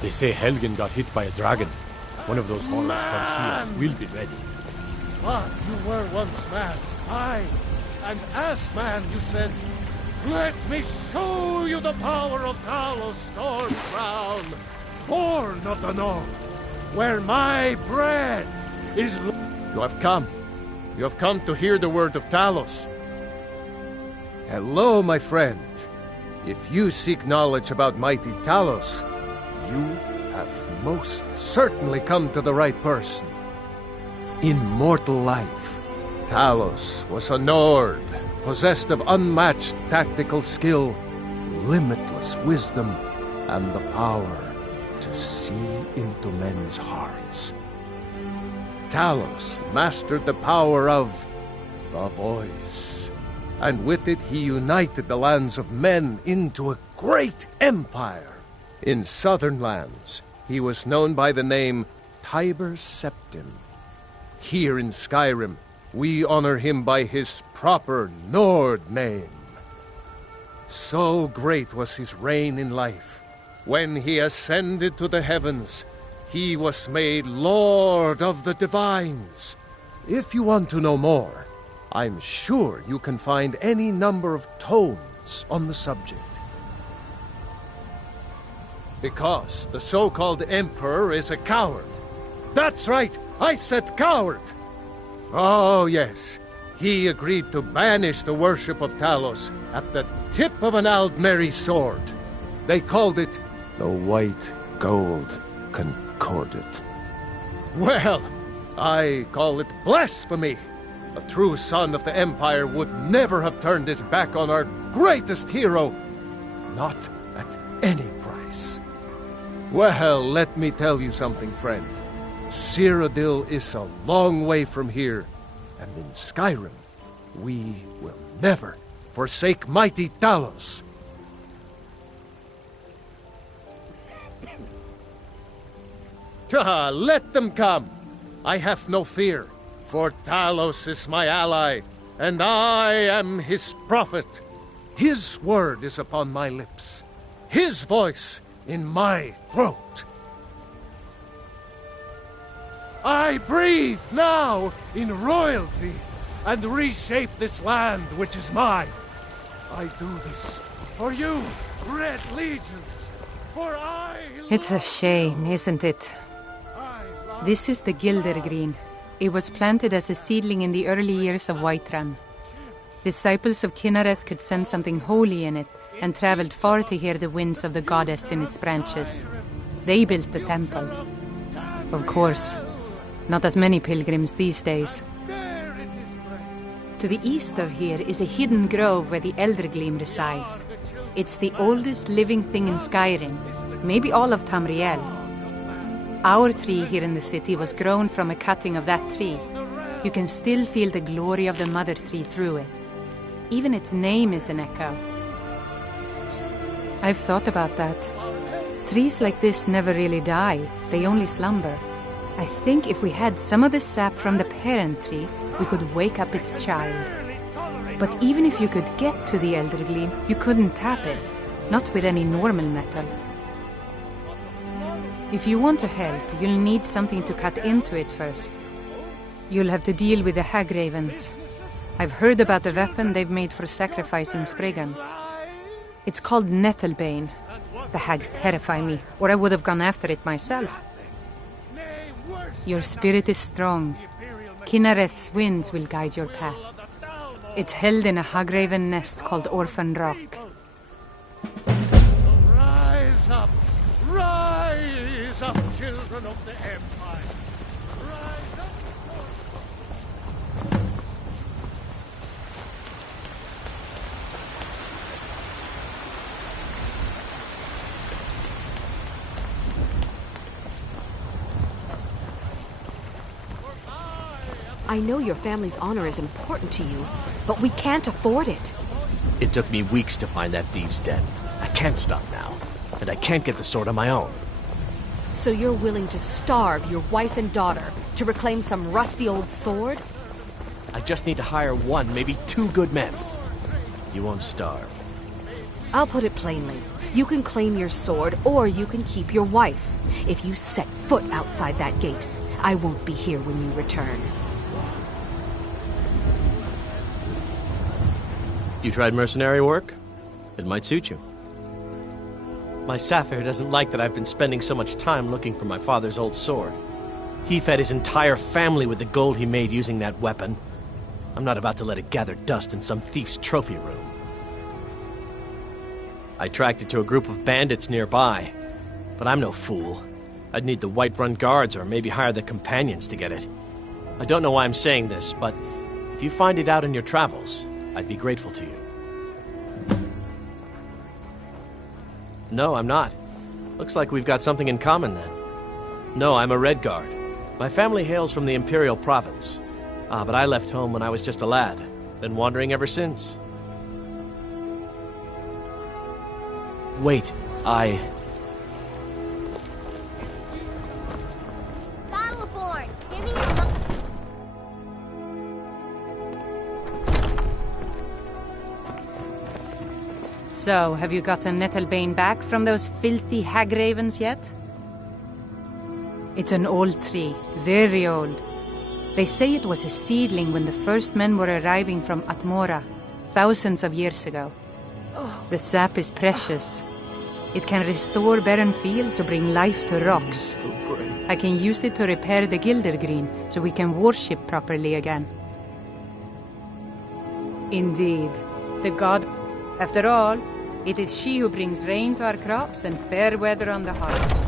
They say Helgen got hit by a dragon. One of those horrors comes here. We'll be ready. But you were once man. Aye, and as man you said, let me show you the power of Talos Storm Crown, born of the North, where my bread is... You have come. You have come to hear the word of Talos. Hello, my friend. If you seek knowledge about mighty Talos, you have most certainly come to the right person. In mortal life, Talos was a Nord, possessed of unmatched tactical skill, limitless wisdom, and the power to see into men's hearts. Talos mastered the power of the voice, and with it he united the lands of men into a great empire. In southern lands, he was known by the name Tiber Septim. Here in Skyrim, we honor him by his proper Nord name. So great was his reign in life. When he ascended to the heavens, he was made Lord of the Divines. If you want to know more, I'm sure you can find any number of tomes on the subject. Because the so-called Emperor is a coward. That's right, I said coward! Oh yes, he agreed to banish the worship of Talos at the tip of an Aldmeri sword. They called it the White Gold Concordat. Well, I call it blasphemy. A true son of the Empire would never have turned his back on our greatest hero. Not at any price. Well, let me tell you something, friend. Cyrodiil is a long way from here, and in Skyrim, we will never forsake mighty Talos. Let them come. I have no fear, for Talos is my ally, and I am his prophet. His word is upon my lips, his voice in my throat. I breathe now in royalty and reshape this land which is mine. I do this for you, Red Legions, for I... It's a shame, isn't it? This is the Gildergreen. It was planted as a seedling in the early years of Whiterun. Disciples of Kynareth could sense something holy in it and traveled far to hear the winds of the goddess in its branches. They built the temple. Of course, not as many pilgrims these days. To the east of here is a hidden grove where the Eldergleam resides. It's the oldest living thing in Skyrim, maybe all of Tamriel. Our tree here in the city was grown from a cutting of that tree. You can still feel the glory of the mother tree through it. Even its name is an echo. I've thought about that. Trees like this never really die, they only slumber. I think if we had some of the sap from the parent tree, we could wake up its child. But even if you could get to the Eldergleam, you couldn't tap it, not with any normal metal. If you want to help, you'll need something to cut into it first. You'll have to deal with the Hagravens. I've heard about the weapon they've made for sacrificing Spriggans. It's called Nettlebane. The hags terrify me, or I would have gone after it myself. Your spirit is strong. Kinnereth's winds will guide your path. It's held in a Hagraven nest called Orphan Rock. Rise up! Rise up, children of the Empire! Rise up! I know your family's honor is important to you, but we can't afford it. It took me weeks to find that thieves' den. I can't stop now, and I can't get the sword on my own. So you're willing to starve your wife and daughter to reclaim some rusty old sword? I just need to hire one, maybe two good men. You won't starve. I'll put it plainly. You can claim your sword, or you can keep your wife. If you set foot outside that gate, I won't be here when you return. You tried mercenary work? It might suit you. My Sapphire doesn't like that I've been spending so much time looking for my father's old sword. He fed his entire family with the gold he made using that weapon. I'm not about to let it gather dust in some thief's trophy room. I tracked it to a group of bandits nearby, but I'm no fool. I'd need the Whiterun guards or maybe hire the companions to get it. I don't know why I'm saying this, but if you find it out in your travels, I'd be grateful to you. No, I'm not. Looks like we've got something in common then. No, I'm a Red Guard. My family hails from the Imperial Province. But I left home when I was just a lad. Been wandering ever since. Wait, Battleborn, give me your... So, have you gotten Nettlebane back from those filthy hagravens yet? It's an old tree, very old. They say it was a seedling when the first men were arriving from Atmora, thousands of years ago. The sap is precious. It can restore barren fields or bring life to rocks. I can use it to repair the Gildergreen, so we can worship properly again. Indeed, the god... After all, it is she who brings rain to our crops and fair weather on the harvest.